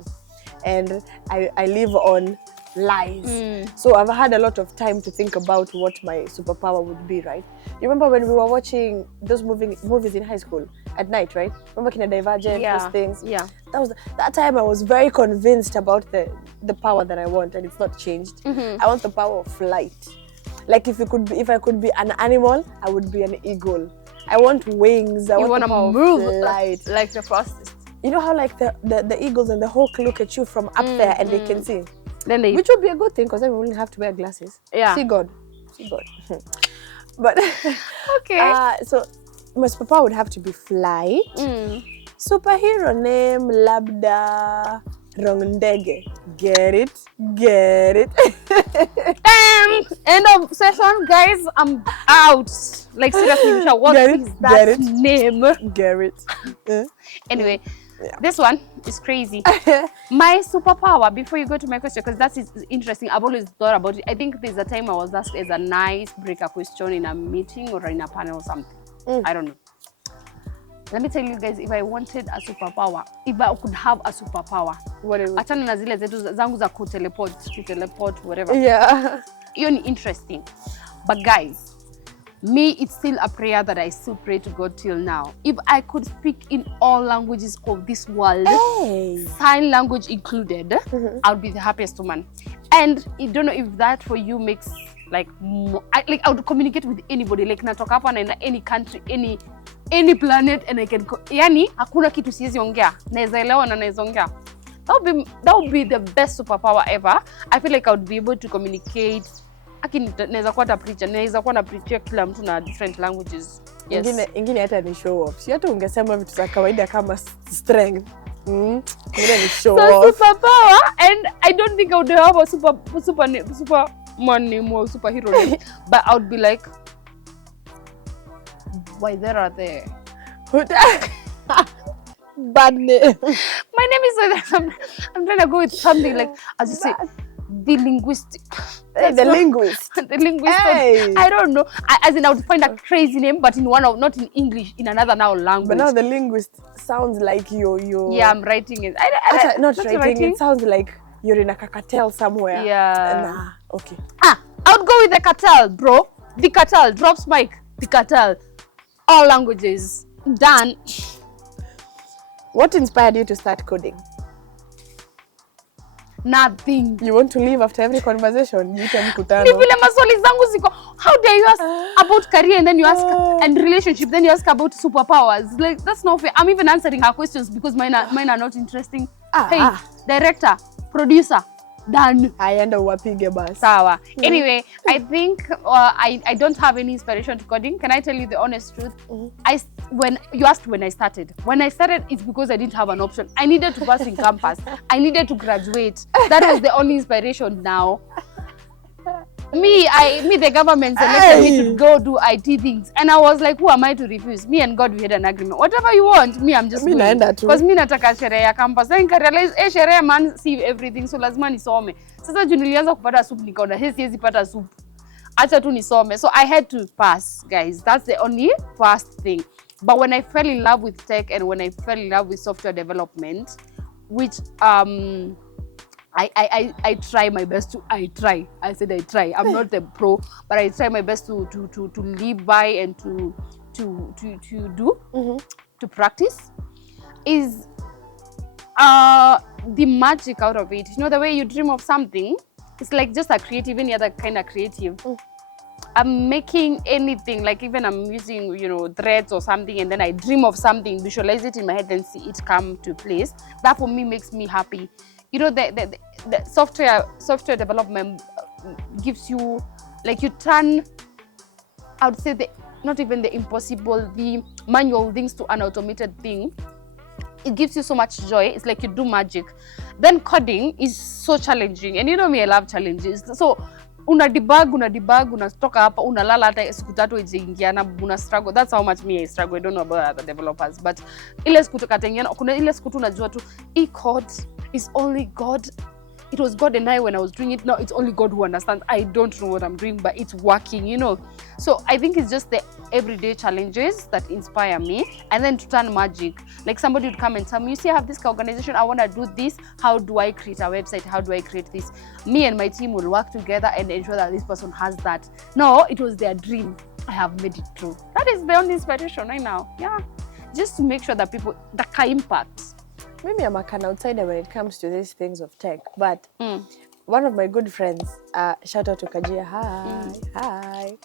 and I live on lies. So I've had a lot of time to think about what my superpower would be, right? You remember when we were watching those movies in high school at night, right? Remember Kina Divergent, those things? Yeah. That time I was very convinced about the power that I want, and it's not changed. I want the power of flight. Like if I could be an animal, I would be an eagle. I want wings. I want to move light. Like the fastest. You know how like the eagles and the hawk look at you from up there and they can see? Which would be a good thing because then we wouldn't have to wear glasses. Yeah. See God. But okay. So my superpower would have to be flight. Superhero name labda Rongndege. Get it. End of session, guys. I'm out. Like seriously, Michelle, what is that name? Garrett. Anyway, this one is crazy. My superpower, before you go to my question, because that is interesting. I've always thought about it. I think there's a time I was asked as a nice breaker question in a meeting or in a panel or something. I don't know. Let me tell you guys, if I wanted a superpower, if I could have a superpower, achana na zile zetu zangu za teleport, whatever. Yeah. You're interesting. But guys, me, it's still a prayer that I still pray to God till now. If I could speak in all languages of this world, sign language included, I would be the happiest woman. And I don't know if that for you makes like I would communicate with anybody. Like natoka hapa na any country, any planet, and I can yani hakuna kitu siwezi ongea. Naweza elewa na naweza ongea. That would be the best superpower ever. I feel like I would be able to communicate. Naweza kuwa preacher, naweza kuwa na preacher kila mtu na different languages. Yes. Ingine hata ni show off. Si hata ungesema vitu za kawaida kama strength. Ingine ni show off. So superpower, and I don't think I would have a superman name or superhero name, but I would be like, why there are there? Bad name. My name is I'm trying to go with something like, as you say, the linguistic. The linguist. The linguist. I don't know. I would find a crazy name, but not in English, in another language. But now the linguist sounds like you. Yeah, I'm writing it. Not writing. It sounds like you're in a cartel somewhere. Yeah. Okay. I would go with the cartel, bro. The cartel. Drops mic. The cartel. All languages. Done. What inspired you to start coding? Nothing. You want to leave after every conversation? You can mkutano. Ni vile maswali zangu ziko. How dare you ask about career and then you ask and relationship, then you ask about superpowers? Like that's not fair. I'm even answering her questions because mine are not interesting. Director, producer, done. I end up wapige bas. Sawa. Anyway, I think I don't have any inspiration to coding. Can I tell you the honest truth? When you asked when I started, it's because I didn't have an option. I needed to pass in campus. I needed to graduate. That was the only inspiration now. The government selected me to go do IT things. And I was like, who am I to refuse? Me and God, we had an agreement. Whatever you want, me, I'm just doing. Because me nataka sherehe ya campus. Then I realized, sherehe man see everything. So lazima nisome. Sasa juu nilianza kupata soup nikaona, siwezi pata soup. Acha tu nisome. So I had to pass, guys. That's the only first thing. But when I fell in love with tech and when I fell in love with software development, which I try my best to. I try. I'm not the pro, but I try my best to live by and to do, to practice. Is the magic out of it. You know, the way you dream of something, it's like just a creative, any other kind of creative. I'm making anything, like even I'm using, threads or something, and then I dream of something, visualize it in my head and see it come to place. That for me makes me happy. The software development gives you, like you turn I would say not even the impossible, the manual things to an automated thing. It gives you so much joy. It's like you do magic. Then coding is so challenging. And you know me, I love challenges. So una debug, unatoka hapa, unalala hata siku 3 ijaingiana, una struggle. That's how much me I struggle. I don't know about other developers. But ile siku tukatengiana, kuna ile siku tunajua tu, code is only God. It was God and I when I was doing it. Now it's only God who understands. I don't know what I'm doing, but it's working, you know. So I think it's just the everyday challenges that inspire me, and then to turn magic. Like somebody would come and tell me, you see, I have this organization, I want to do this. How do I create a website? How do I create this? Me and my team will work together and ensure that this person has that. No, it was their dream. I have made it true. That is the only inspiration right now. Yeah. Just to make sure that people, the impact. Maybe I'm an outsider when it comes to these things of tech, but one of my good friends, shout out to Kajia, hi.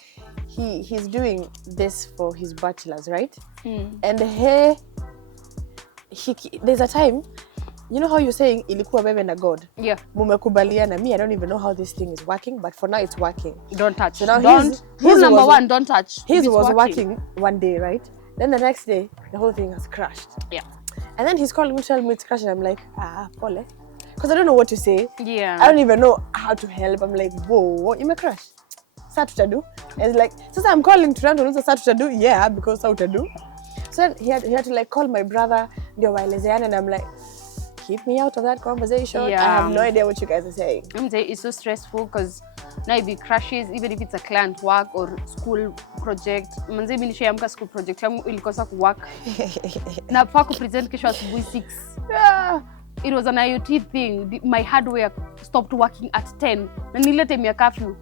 He's doing this for his bachelor's, right? And there's a time, you know how you're saying ilikuwa wewe na God? Yeah. Mumekubaliana. Me, I don't even know how this thing is working, but for now it's working. Don't touch. So now Rule number 1, don't touch. His was working one day, right? Then the next day, the whole thing has crashed. Yeah. And then he's calling me, telling me it's crashing. I'm like, pole. Because I don't know what to say. Yeah. I don't even know how to help. I'm like, whoa, you may crash. Sa tutadu. And it's like, so I'm calling to run to sa tutadu. Yeah, because sa tutadu. So he had to like call my brother, and I'm like, keep me out of that conversation. Yeah. I have no idea what you guys are saying. I'm saying it's so stressful because now if it crashes, even if it's a client work or school project, manze mimi nishaamka school project yangu ilikosa kuwork. Na pa ku present kesho asubuhi 6. Yeah. It was an IoT thing. My hardware stopped working at 10. Na nile time ya curfew.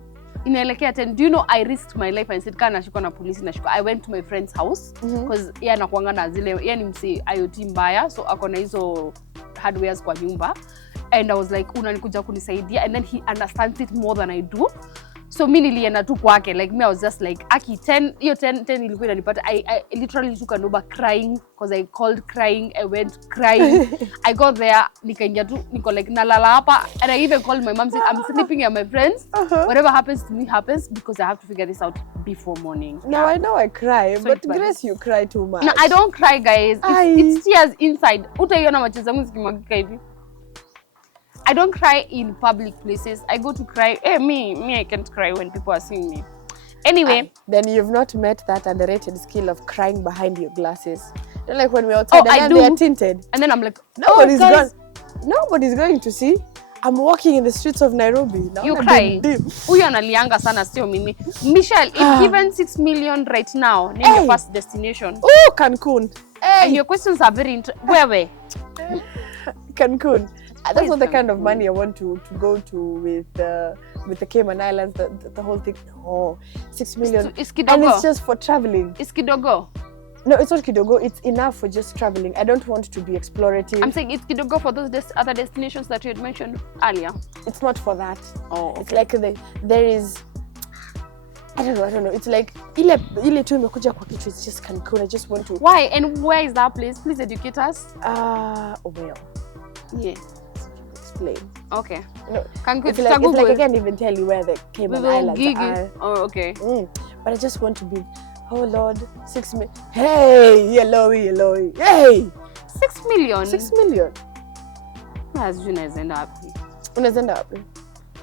Inaelekea 10. Do you know I risked my life and said kana nashikwa na polisi nashikwa. I went to my friend's house because yeye anakuanga na zile, yeye ni msi IoT mbaya, so akona hizo hardwares kwa nyumba. And I was like, unanikuja kunisaidia, and then he understands it more than I do. So mimi nilienda tu kwake, like me I was just like, aki 10 ilikuwa inanipata. I literally took an Uber crying because I called crying, I went crying. I got there, nikaingia tu, niko like nalala hapa, and I even called my mom saying I'm sleeping at my friends. Whatever happens to me happens because I have to figure this out before morning. Now I know I cry, So but Grace, you cry too much. No, I don't cry, guys. It's tears inside. Utaiona machozi yangu zikimwagika hivi. I don't cry in public places. I go to cry. Me, I can't cry when people are seeing me. Anyway. Then you've not met that underrated skill of crying behind your glasses. You know, like when we're outside and they are tinted. And then I'm like, nobody's going to see. I'm walking in the streets of Nairobi. You cry. Huyo analianga sana sio mimi. Mitchelle, if given 6 million right now, name your first destination. Oh, Cancun. And your questions are very where? Cancun. That's not the kind of money I want to go to with the Cayman Islands, the whole thing. Oh, 6 million. It's kidogo. And it's just for traveling. It's kidogo. No, it's not kidogo. It's enough for just traveling. I don't want to be explorative. I'm saying it's kidogo for those other destinations that you had mentioned earlier. It's not for that. Oh, okay. It's like there is. I don't know. It's like ile tu imekuja kwa kichwa. It's just Cancun. I just want to. Why and where is that place? Please educate us. Well. Yeah. Explain. Okay. No, Cancun. It's like I can't even tell you where the Cayman Islands are. Oh, okay. But I just want to be. Oh Lord, 6 million. Hey, yellowy. Hey, 6 million. 6 million. Unaenda wapi? Unaenda wapi?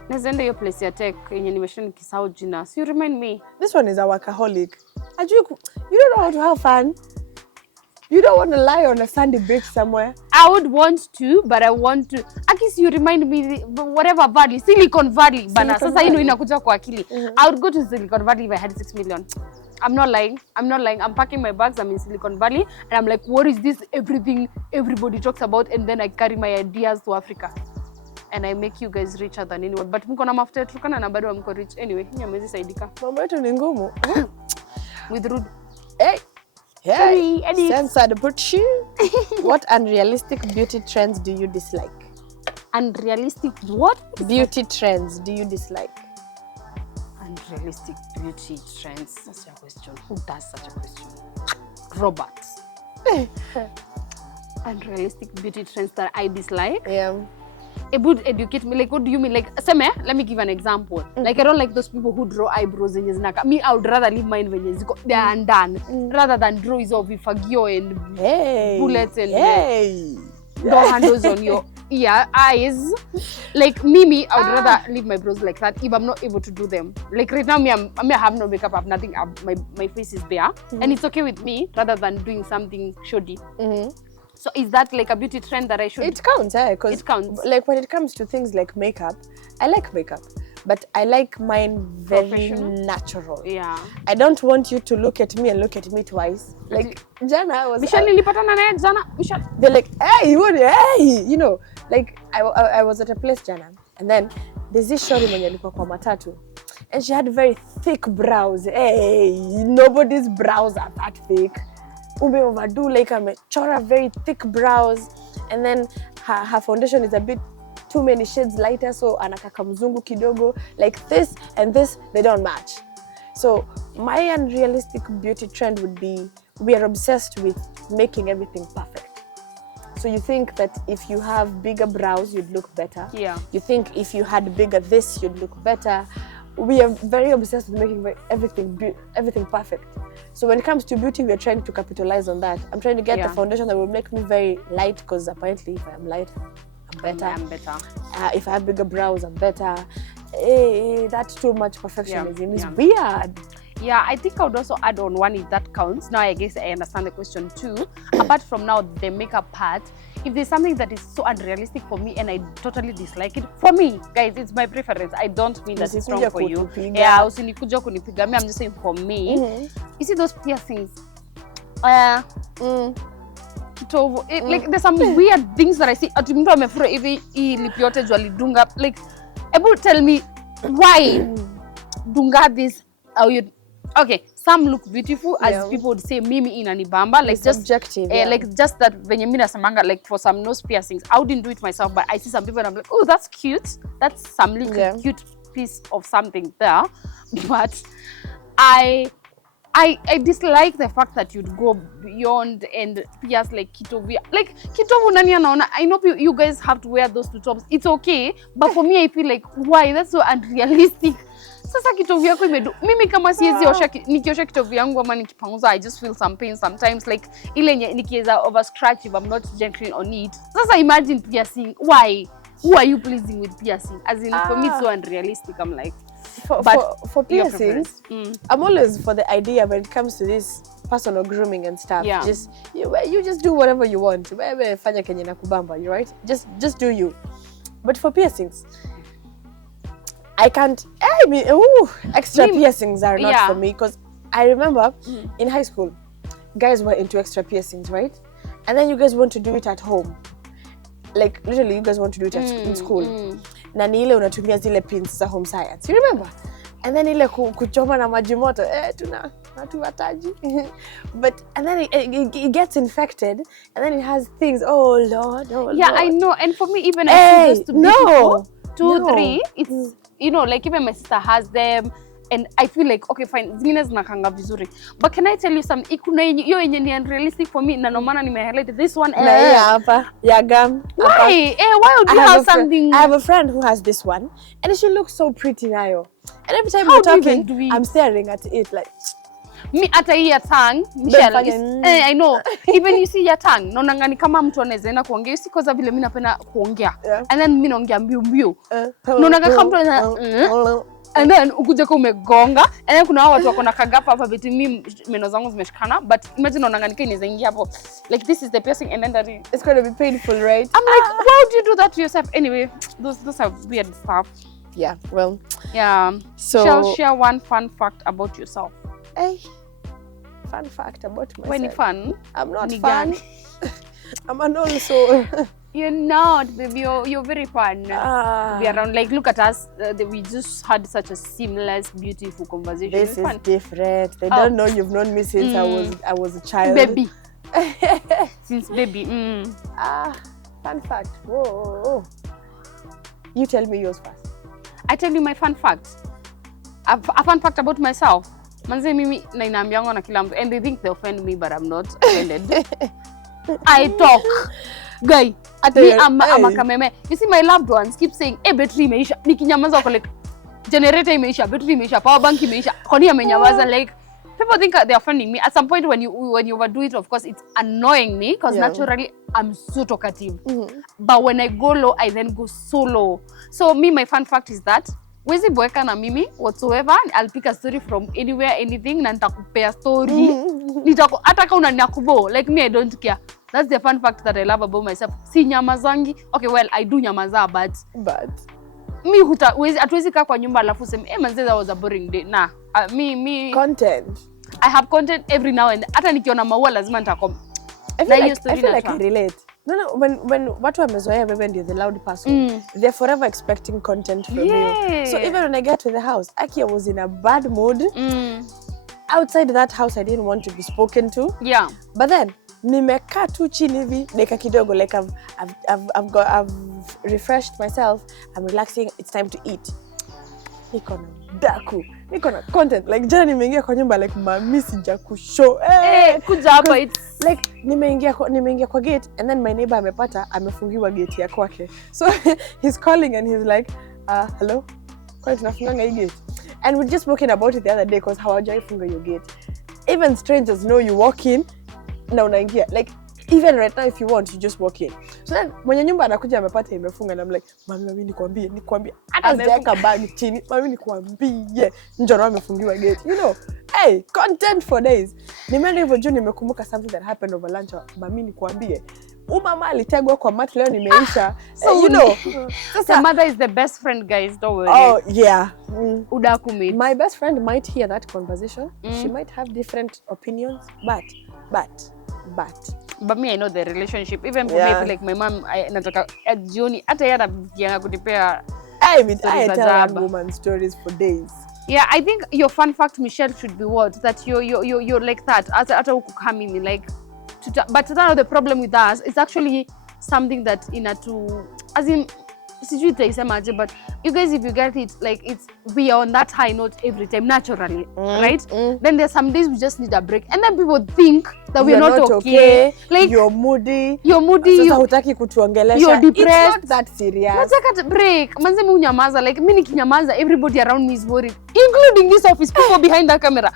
Naenda hiyo place ya tech yenye nimesha nikisahau jina. So you remind me. This one is a workaholic. You don't know how to have fun. You don't want to lie on a sandy beach somewhere. I would want to, but I want to. At least you remind me, whatever valley, Silicon Valley. Bana, sasa hino inakuja kwa akili. I would go to Silicon Valley if I had 6 million. I'm not lying. I'm packing my bags. I'm in Silicon Valley, and I'm like, what is this? Everything everybody talks about, and then I carry my ideas to Africa, and I make you guys richer than anyone. But mko na mafuta tukana na bado mko rich. Anyway, nyamezi saidika. Mambo yetu ni ngumu. With rude. Hey, censored but you. What unrealistic beauty trends do you dislike? Unrealistic what? Beauty trends do you dislike? Unrealistic beauty trends. That's your question. Who does such a question? Robert. Unrealistic beauty trends that I dislike? Yeah. it would educate me. Like, what do you mean? Like, let me give an example. Like, I don't like those people who draw eyebrows in his neck. Me, I would rather leave mine when it's there and done, rather than draw his of fagio and bullets and door handles on your eyes. Like, Mimi, I would rather leave my brows like that if I'm not able to do them. Like, right now, I have no makeup, I have nothing, my face is bare. And it's okay with me, rather than doing something shoddy. So is that like a beauty trend that I should? It counts, because it counts. Like when it comes to things like makeup, I like makeup, but I like mine very natural. Yeah. I don't want you to look at me and look at me twice. Like Jana was. Michelle nilipatana naye Jana. Michelle. They're like, hey, you know, like I was at a place Jana, and then there's this shorty mwenye alikuwa kwa matatu, and she had very thick brows. Hey, nobody's brows are that thick. Ube overdo, like amechora very thick brows, and then her foundation is a bit too many shades lighter, so anakaka mzungu kidogo. Like this and this, they don't match. So my unrealistic beauty trend would be, we are obsessed with making everything perfect. So you think that if you have bigger brows, you'd look better. Yeah. You think if you had bigger this, you'd look better. We are very obsessed with making everything perfect. So when it comes to beauty, we are trying to capitalize on that. I'm trying to get the foundation that will make me very light, because apparently if I'm light, I'm better. I'm better. If I have bigger brows, I'm better. That too much perfectionism is weird. Yeah, I think I would also add on one if that counts. Now I guess I understand the question too. Apart from now the makeup part, if there's something that is so unrealistic for me and I totally dislike it, for me, guys, it's my preference. I don't mean that it's wrong for you. Yeah, usinikuja kunipiga. I'm just saying for me. You see those piercings? Like there's some weird things that I see. Ati mtu amefura hivi lip yote juu alidunga. Like, able tell me why dunga this? Okay, some look beautiful, as people would say, Mimi inanibamba. Like, it's just subjective. Like just that venye mimi nasemanga, like for some nose piercings, I wouldn't do it myself, but I see some people and I'm like, oh, that's cute. That's some little cute piece of something there. But I dislike the fact that you'd go beyond and pierce like kitovu. Like kitovu nani anaona? I know you guys have to wear those two tops. It's okay, but for me I feel like, why? That's so unrealistic. Sasa kitovu yako imedu. Mimi kama siwezi nikiosha kitovu yangu ama nikipanguza, I just feel some pain sometimes. Like ile nikiweza over scratch if I'm not gentle on it. Sasa imagine piercing. Why? Who are you pleasing with piercing? As in, for me it's so unrealistic. I'm like, for piercings, I'm always for the idea when it comes to this personal grooming and stuff. Yeah. You just do whatever you want. Fanya kenye nakubamba, you right? Just do you. But for piercings, I can't. Extra piercings are not for me, because I remember in high school, guys were into extra piercings, right? And then you guys want to do it at home. Like literally, you guys want to do it in school. Na ni ile unatumia zile pins za home science. You remember? And then ile kuchoma na maji moto. Hatuwataji. And then it gets infected, and then it has things. Oh Lord. Yeah, I know. And for me, even I see those to be beautiful, 2, 3. It's, you know, like even my sister has them. And I feel like, okay, fine, zingine zinakanga vizuri. But can I tell you something? Ikuna hiyo yenye ni unrealistic for me, na no maana nime-highlight this one. Hapa, ya gum. Why? Why would you have something? I have a friend who has this one, and she looks so pretty nayo. And every time we're talking, I'm staring at it like... Me ata hii ya tongue, Michelle, I know. Even you see your tongue, naonanga ni kama mtu anaweza enda kuongea. You see, cause vile mimi napenda kuongea. And then mimi naongea mbio. Naonanga kama mtu anaweza... And then ukuja kwa umegonga, and then kuna watu wako na kagapa hapa vitu mimi meno zangu zimeshikana, but imagine unaona nika inaweza ingia hapo, like this is the piercing, and then it's going to be painful, right? I'm like, why would you do that to yourself? Anyway, those are weird stuff. Yeah, well, yeah. So share one fun fact about yourself. Hey, fun fact about myself. When fun? I'm not fun. I'm an also. You're not, baby. You're very fun to be around. Like, look at us. We just had such a seamless, beautiful conversation. This is different. They don't know you've known me since I was a child. Baby. Since baby. Fun fact. Whoa. You tell me yours first. I tell you my fun fact. A fun fact about myself. Manze mimi na inaambiango na kila mtu, and they think they offend me, but I'm not offended. I talk. Guy, at me, I'm a kameme. You see, my loved ones keep saying, battery imeisha. Nikinyamaza ko like, generator imeisha, battery imeisha, power bank imeisha. Koni amenyamaza like, people think they're funning me. At some point when you overdo it, of course, it's annoying me because naturally I'm so talkative. But when I go low, I then go so low. So me, my fun fact is that wezi boeka na mimi whatsoever, I'll pick a story from anywhere, anything, na nitakupea story. Hata kama unaniakubo, like me, I don't care. That's the fun fact that I love about myself. Si nyamazangi. Okay, well, I do nyamaza, but mi hatuwezi kaa kwa nyumba alafu sema, manze, that was a boring day. Nah, me content. I have content every now and then. Hata nikiona maua lazima nitakom. I feel like I relate. No, when watu wamezoea wewe ndio the loud person, they're forever expecting content from you. So even when I get to the house, Aki was in a bad mood. Outside that house, I didn't want to be spoken to. Yeah. But then, nimekaa tu chini hivi dakika kidogo, like I've refreshed myself, I'm relaxing, it's time to eat. Niko na daku, niko na content. Like jana nimeingia kwa nyumba like mami sija kushow. Kuja hapa it's like nimeingia kwa gate and then my neighbor amepata amefungiwa gate ya kwake. So he's calling and he's like, hello? Kwa tunafunganga hii gate. And we're just spoken about it the other day because hawajaifunga your gate. Even strangers know you walk in na unaingia. Like even right now if you want you just walk in. So then mwenye nyumba anakuja amepata imefunga na I'm like, mami nikwambie hata siweka bag chini, mami nikwambie njoro amefungiwa gate, you know. Hey, content for days. Nimeenda hivyo juu nimekumbuka something that happened over lunch, mami nikwambie mama alitegwa kwa mat leo nimeisha. So you know, the mother is the best friend, guys, don't worry. Oh yeah. Udaku mate. My best friend might hear that conversation. She might have different opinions, but me, I know the relationship. Even for me, I feel like my mom, nataka jioni hata yeye anapigia kutipea. I tell woman stories for days. Yeah, I think your fun fact, Michelle, should be what? That you're like that. Hata ukukamini like. But now the problem with us is actually something that as in sijui taisemaje, but you guys, if you get it, like we are on that high note every time naturally, right? Then there's some days we just need a break, and then people think that we're not okay. Like you're moody. Sasa hutaki kutuongelesha. You're depressed. It's not that serious. Nataka break. Manze mimi unyamaza, like mimi nikinyamaza, everybody around me is worried, including this office people behind the camera.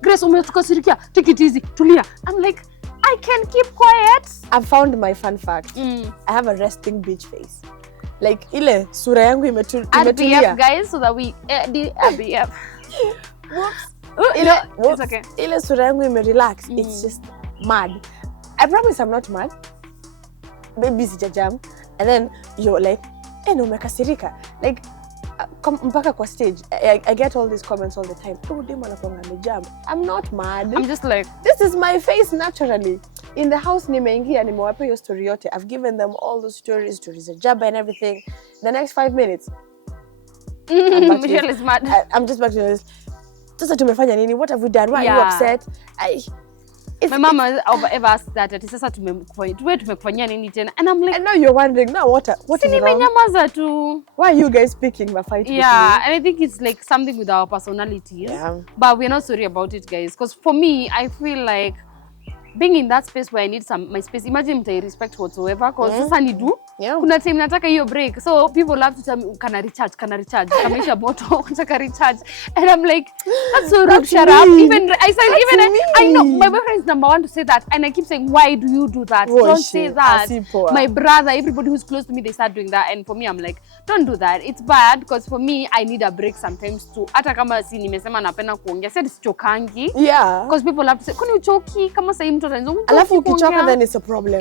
Grace, umetukasirikia, take it easy, tulia. I'm like, I can keep quiet. I've found my fun fact. I have a resting bitch face. Like ile sura yangu imetulia. RBF, guys, so that we RBF. It's okay. Ile sura yangu imerelax. It's just mad. I promise I'm not mad. Maybe sijajam. And then you're like, no umekasirika. Like mpaka kwa stage, I get all these comments all the time. Oh, demo anakuanga amejam. I'm not mad. I'm just like, this is my face naturally. In the house nimeingia, nimewapa hiyo story yote. I've given them all the stories za jaba and everything. The next 5 minutes, Michelle is mad. I'm just back to this. Sasa tumefanya nini? What have we done? Why are you upset? My mama ever asked that, sasa tumekufanyia nini tena? And I'm like, and now you're wondering, now what is wrong? Nimenyamaza tu. Why are you guys picking the fight? Yeah, and I think it's like something with our personalities. Yeah. But we're not sorry about it, guys. Because for me, I feel like being in that space where I need my space. Imagine I respect whatsoever. Because sasa ni do. Kuna time nataka hiyo break. So people love to tell me, can I recharge? Kamaisha moto, nataka recharge. And I'm like, that's so rude, shut up. I know, my boyfriend is number one to say that. And I keep saying, why do you do that? Don't say that. My brother, everybody who's close to me, they start doing that. And for me, I'm like, don't do that. It's bad because for me, I need a break sometimes too. Hata kama si nimesema napenda kuongea. Said sichokangi. Yeah. Because people love to say, kwani uchoki? Kama sa mtu ataanza. Alafu ukichoka then it's a problem.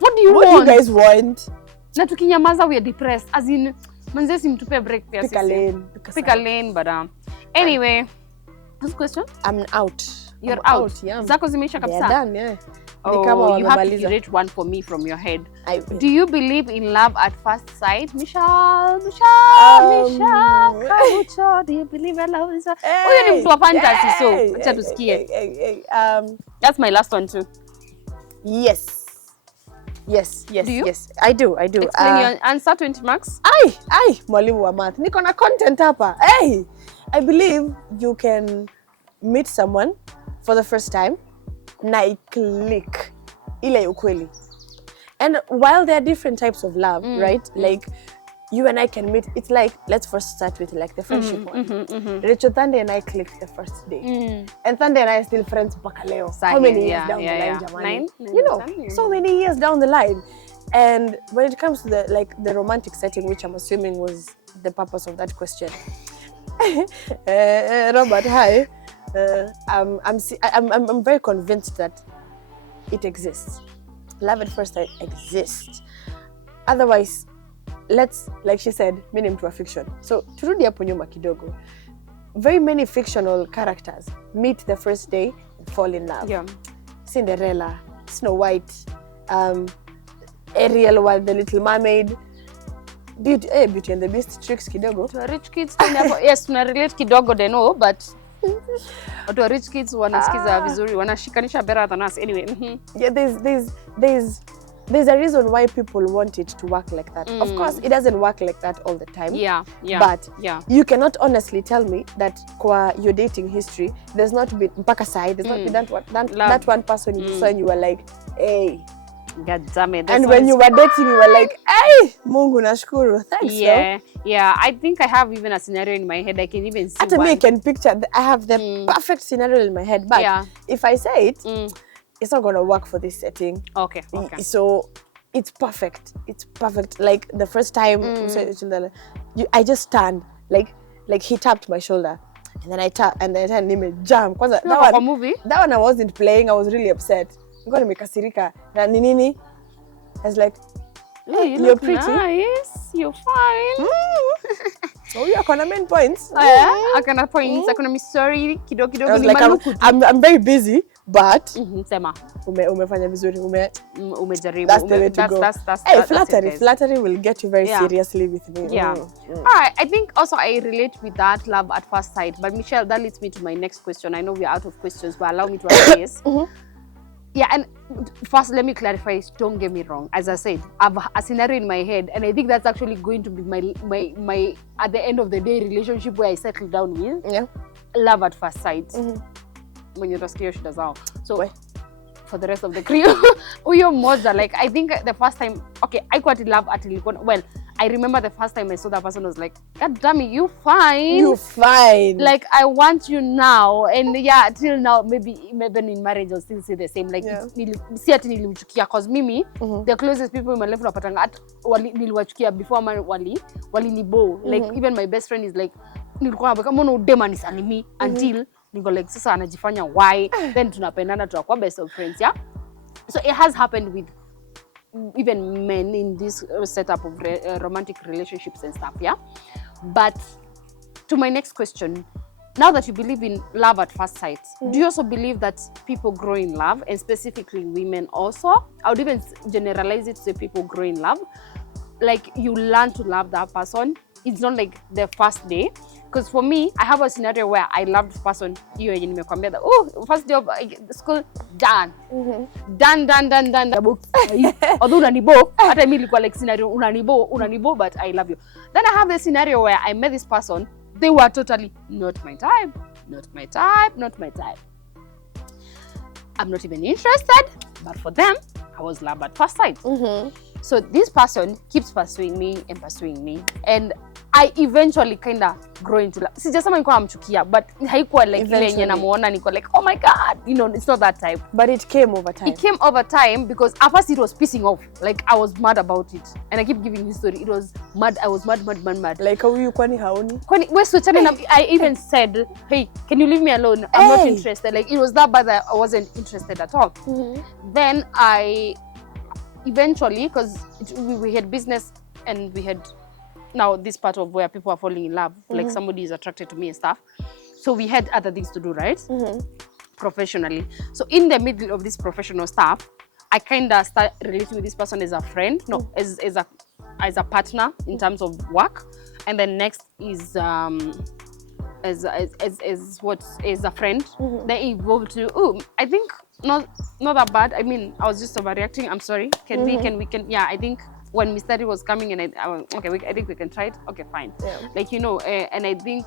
What do you want? What do you guys want? Na tukinyamaza we are depressed. As in, manze simtupe break pia sisi. Pick a lane, but anyway. What's the question? I'm out. You're out. Yeah. Zako zimeisha kabisa. They're done, yeah. Oh, you have to curate one for me from your head. Do you believe in love at first sight? Michelle, Kabucho, do you believe in love? Huyo ni mtu wa fantasy, so acha tusikie. That's my last one too. Yes. Do you? Yes, I do. Explain your answer, 20 marks. Ai, mwalimu wa math. Niko na content hapa. Hey, I believe you can meet someone for the first time na click ile ukweli. And while there are different types of love, right? Like you and I can meet. It's like, let's first start with like the friendship one. Rachel, Thande and I clicked the first day, and Thande and I are still friends mpaka leo. How many years down the line, jamani? 9 You know, 10 years. so many years down the line. And when it comes to the romantic setting, which I'm assuming was the purpose of that question, Robert, hi. I'm very convinced that it exists. Love at first sight exists. Otherwise, let's, like she said, mimi ni mtu wa fiction. So turudi hapo nyuma kidogo. Very many fictional characters meet the first day and fall in love. Yeah. Cinderella, Snow White, Ariel was the Little Mermaid. Beauty and the Beast tricks kidogo. To rich kids, yes, tuna relate kidogo they know, but to rich kids wanasikiza vizuri, wanashikanisha better than us anyway. Yeah, there's a reason why people want it to work like that. Of course, it doesn't work like that all the time. Yeah. But you cannot honestly tell me that kwa your dating history, there's not been mpaka sai, there's not been that one person you saw and you were like, hey. God damn it. And when you were dating, you were like, hey, Mungu nashukuru. Thanks. Yeah. I think I have even a scenario in my head. I can even see one. Me, I can picture. I have the perfect scenario in my head. But if I say it, it's not going to work for this setting. Okay. So it's perfect. Like the first time, I just turned. Like he tapped my shoulder. And then I tapped, and then I turned him a jam. That one I wasn't playing. I was really upset. Ngoja nimekasirika na nini. I was like, hey, you're pretty. Nice. You're fine. Oh, yeah, akona main points. Akona points. Akona misori kidogo ni maluku. I'm very busy, but sema umefanya vizuri, umejaribu. That's the way to go. Hey, flattery will get you very seriously with me. Alright, I think also I relate with that love at first sight. But Michelle, that leads me to my next question. I know we're out of questions, but allow me to ask this. Yeah, and first let me clarify, don't get me wrong. As I said, I have a scenario in my head, and I think that's actually going to be my at the end of the day relationship where I settle down with. Love at first sight. When you're just curious, so for the rest of the crew, uyo moja, like I think the first time, okay, I got love at Silicon. Well, I remember the first time I saw that person, I was like, God damn it, you fine. You fine. Like, I want you now. And yeah, till now, maybe in marriage, I'll still say the same. Like, si ati nilimchukia. Because mimi, the closest people in my life, niliwachukia before wali nibo. Like, even my best friend is like, nilikuwa kama no dema nisalimi until niko like sasa anajifanya why, then tunapendana tunakuwa best of friends, yeah. So it has happened with even men in this setup of romantic relationships and stuff, yeah. But to my next question, now that you believe in love at first sight, do you also believe that people grow in love, and specifically women also? I would even generalize it to say people grow in love. Like, you learn to love that person. It's not like the first day. Because for me, I have a scenario where I loved the person. First day of school, done. Done. Although unanibo, at I mean, like scenario, unanibo, but I love you. Then I have the scenario where I met this person. They were totally not my type. I'm not even interested, but for them, I was love at first sight. So this person keeps pursuing me, and I eventually kind of grow into love. Sijasema nilikuwa namchukia, but haikuwa like ile yenye namuona niko like, oh my god, you know, it's not that type. But it came over time. It came over time because at first it was pissing off. Like, I was mad about it, and I keep giving his story. It was mad. I was mad. Like, how you kwani haoni? Kwani we switching up. I even said, hey, can you leave me alone? I'm not interested. Like, it was that bad that I wasn't interested at all. Then I eventually, because we had business and we had now this part of where people are falling in love, like somebody is attracted to me and stuff. So we had other things to do, right? Professionally. So in the middle of this professional stuff, I kind of start relating with this person as a friend, as a partner in terms of work. And then next is as a friend. They evolved to, I think not that bad. I mean, I was just overreacting. I'm sorry. Can we? Yeah, I think when Mystery was coming and I think we can try it. Okay, fine. Yeah. Like, you know, and I think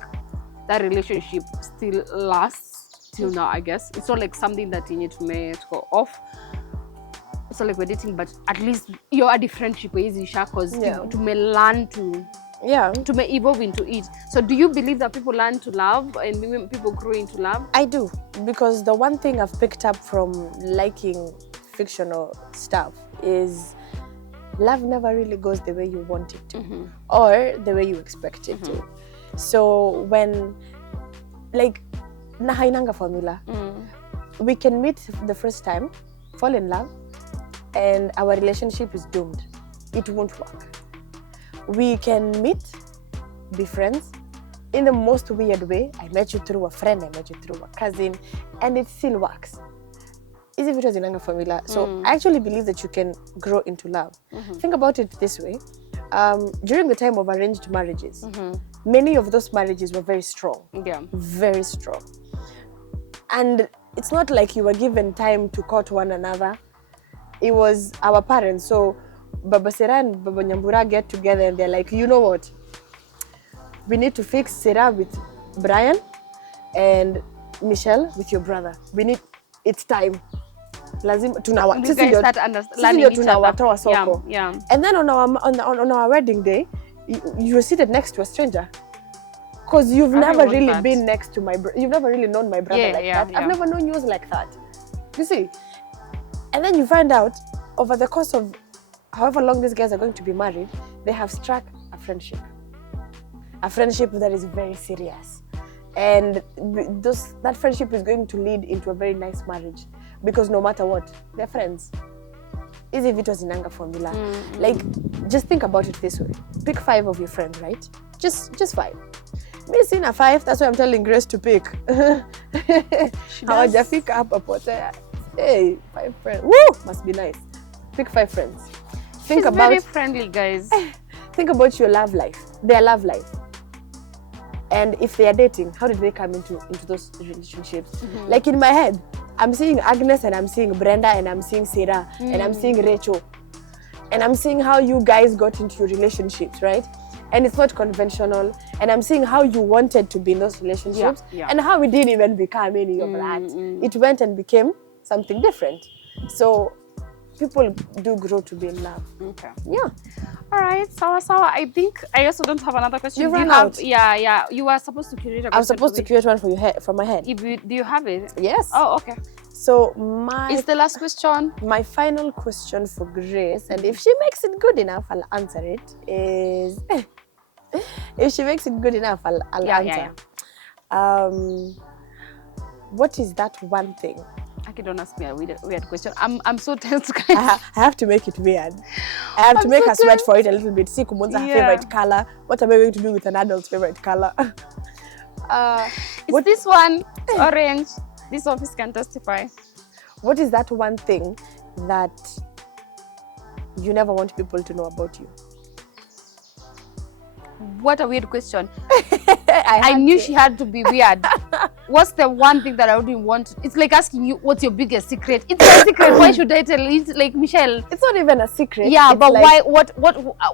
that relationship still lasts till now, I guess. It's not like something that you need to go off. so like we're dating, but at least you're a different friendship because to may learn to may evolve into it. So do you believe that people learn to love and people grow into love? I do, because the one thing I've picked up from liking fictional stuff is love never really goes the way you want it to, or the way you expect it to. So when, like, na hainanga formula, we can meet the first time, fall in love, and our relationship is doomed. It won't work. We can meet, be friends, in the most weird way. I met you through a friend, I met you through a cousin, and it still works. As if it was in a formula. So I actually believe that you can grow into love. Think about it this way. During the time of arranged marriages, many of those marriages were very strong. Yeah. Very strong. And it's not like you were given time to court one another. It was our parents. So Baba Sera and Baba Nyambura get together and they're like, you know what? We need to fix Sera with Brian and Michelle with your brother. It's time. Lazima you guys start understanding each other. Soko. Yeah. And then on our wedding day, you were seated next to a stranger. Because you've never really been next to you've never really known my brother that. Yeah. I've never known yours like that. You see? And then you find out, over the course of however long these guys are going to be married, they have struck a friendship. A friendship that is very serious. And that friendship is going to lead into a very nice marriage. Because no matter what, they're friends. As if it was in Inanga formula. Like, just think about it this way. Pick 5 of your friends, right? Just 5. Me seeing a 5, that's why I'm telling Grace to pick. Hey, 5 friends. Woo! Must be nice. Pick 5 friends. She's very friendly, guys. Think about your love life, their love life. And if they are dating, how did they come into those relationships? Like in my head, I'm seeing Agnes and I'm seeing Brenda and I'm seeing Sarah and I'm seeing Rachel. And I'm seeing how you guys got into your relationships, right? And it's not conventional. And I'm seeing how you wanted to be in those relationships and how it didn't even become any of that. It went and became something different. So people do grow to be in love. Okay. Yeah. All right, Sawa. I think I also don't have another question. You ran out. Yeah. You were supposed to curate a question. I was supposed to create one for from my head. Do you have it? Yes. Oh, okay. So It's the last question. My final question for Grace, and if she makes it good enough, I'll answer it, is... if she makes it good enough, I'll answer. What is that one thing? Okay, don't ask me a weird question. I'm so tense, guys. I have to make it weird. I have to make her sweat for it a little bit. See Kumonza her favorite color. What am I going to do with an adult's favorite color? This one? Orange. This office can testify. What is that one thing that you never want people to know about you? What a weird question. I knew she had to be weird. What's the one thing that I wouldn't want? It's like asking you, what's your biggest secret? It's a secret. Why should I tell it? Like, Michelle. It's not even a secret. Yeah, it's but like, why?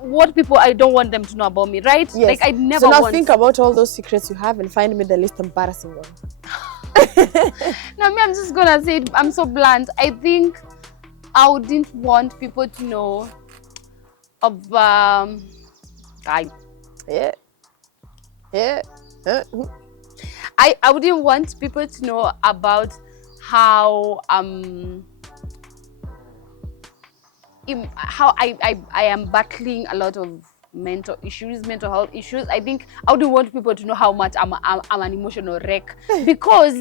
What people I don't want them to know about me, right? Yes. Like, I never So now want. think about all those secrets you have and find me the least embarrassing one. No, I'm just gonna say it. I'm so blunt. I think I wouldn't want people to know of I wouldn't want people to know about how I am battling a lot of mental health issues. I think I wouldn't want people to know how much I'm an emotional wreck, because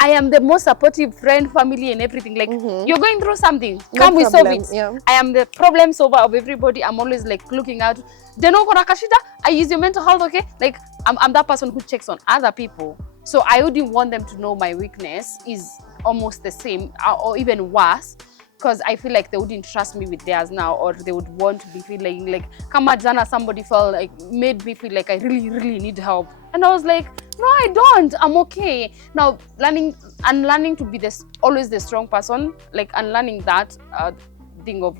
I am the most supportive friend, family, and everything. Like, you're going through something, come we solve it. Yeah. I am the problem solver of everybody. I'm always like looking out. I use your mental health, okay? Like, I'm that person who checks on other people. So I wouldn't want them to know my weakness is almost the same or even worse, because I feel like they wouldn't trust me with theirs now, or they would want to be feeling like, come on, Jana, somebody made me feel like I really, really need help. And I was like, no, I don't. I'm okay. Now, unlearning to be always the strong person, like unlearning that thing of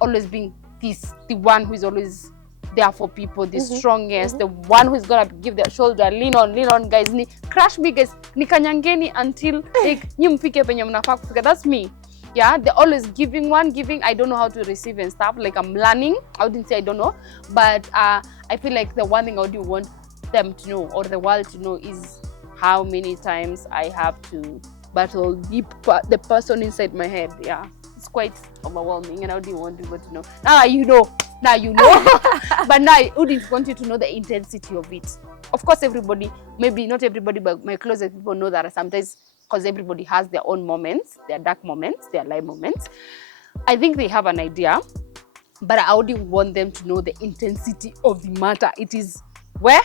always being the one who is always there for people, the strongest, the one who's gonna give their shoulder, lean on, guys. Crush me, guys. Nikanyangeni until like nyumfike penye mnafaa kufika. That's me. Yeah, they're always giving. I don't know how to receive and stuff. Like I'm learning. I wouldn't say I don't know, but I feel like the one thing I would want them to know, or the world to know, is how many times I have to battle the person inside my head. Yeah, it's quite overwhelming, and I wouldn't want people to know. Now you know. But now I wouldn't want you to know the intensity of it. Of course, everybody, maybe not everybody, but my closest people know that sometimes, because everybody has their own moments, their dark moments, their light moments. I think they have an idea, but I wouldn't want them to know the intensity of the matter. It is where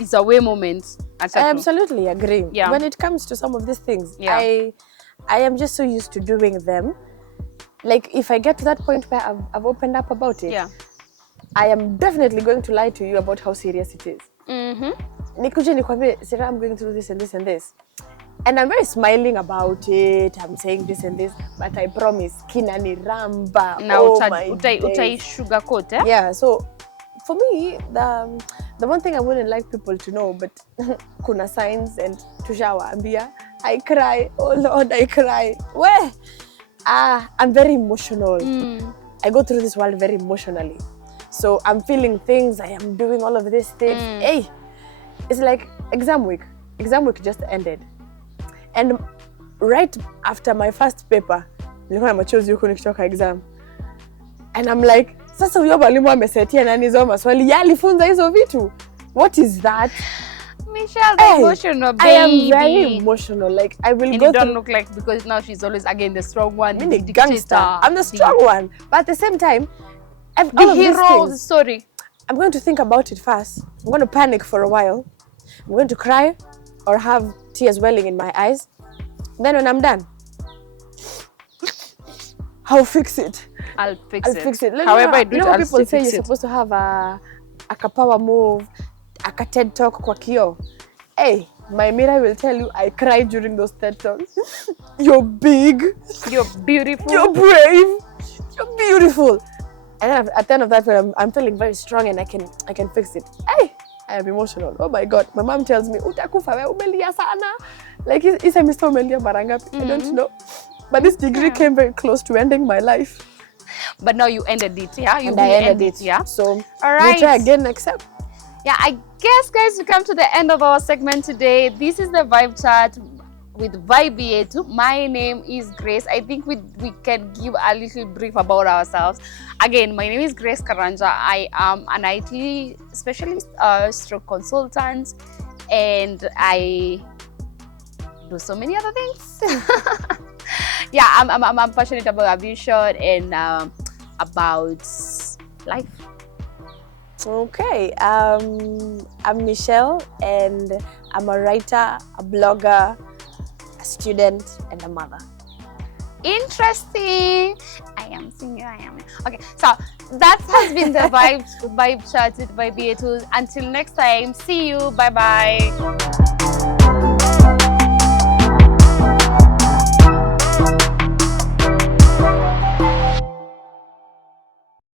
it's a way moment. I absolutely agree. Yeah. When it comes to some of these things, yeah. I am just so used to doing them. Like if I get to that point where I've opened up about it, yeah. I am definitely going to lie to you about how serious it is. Nikuje nikwambie, Sarah, I'm going through this and this and this. And I'm very smiling about it. I'm saying this and this, but I promise, kina ni ramba. Now, utai sugarcoat, eh? Yeah, so for me, the one thing I wouldn't like people to know, but kuna signs and tushawa ambia, I cry. Oh Lord, I cry. Where? I'm very emotional. I go through this world very emotionally. So I'm feeling things, I am doing all of these things. Hey, it's like exam week. Exam week just ended. And right after my first paper, nilikuwa na machozi huko nikitoka exam. And I'm like, sasa huyo mwalimu amesetia nani hizo maswali? Ya alifunza hizo vitu. What is that? Michelle, the emotional baby. I am very emotional. Like I will and go. You don't look like, because now she's always again the strong one. I'm the gangster. I'm the strong one. But at the same time, the hero of the story. I'm going to think about it first. I'm going to panic for a while. I'm going to cry or have tears welling in my eyes. Then when I'm done, I'll fix it. I'll fix it. However I do it, I'll people say you're supposed to have a power move, a TED talk kwa kio. Hey, my mirror will tell you I cried during those TED talks. You're big. You're beautiful. You're brave. You're beautiful. And then at the end of that, when I'm feeling very strong and I can fix it. Hey, I am emotional. Oh my God. My mom tells me, utakufa we umelia sana. Like, isa Mr. Umelia marangapi. I don't know. But this degree came very close to ending my life. But now you ended it, yeah? You ended it, yeah? So, all right. We'll try again next time. Yeah, I guess, guys, we come to the end of our segment today. This is the Vibe Chat with Vibe Yetu. My name is Grace. I think we can give a little brief about ourselves. Again, my name is Grace Karanja. I am an IT specialist, stroke consultant, and I do so many other things. Yeah, I'm passionate about aviation and about life. Okay, I'm Michelle, and I'm a writer, a blogger, a student, and a mother. Interesting. I am single. Okay, so that has been the Vibe Chat with Vibe Yetu. Until next time, see you. Bye bye.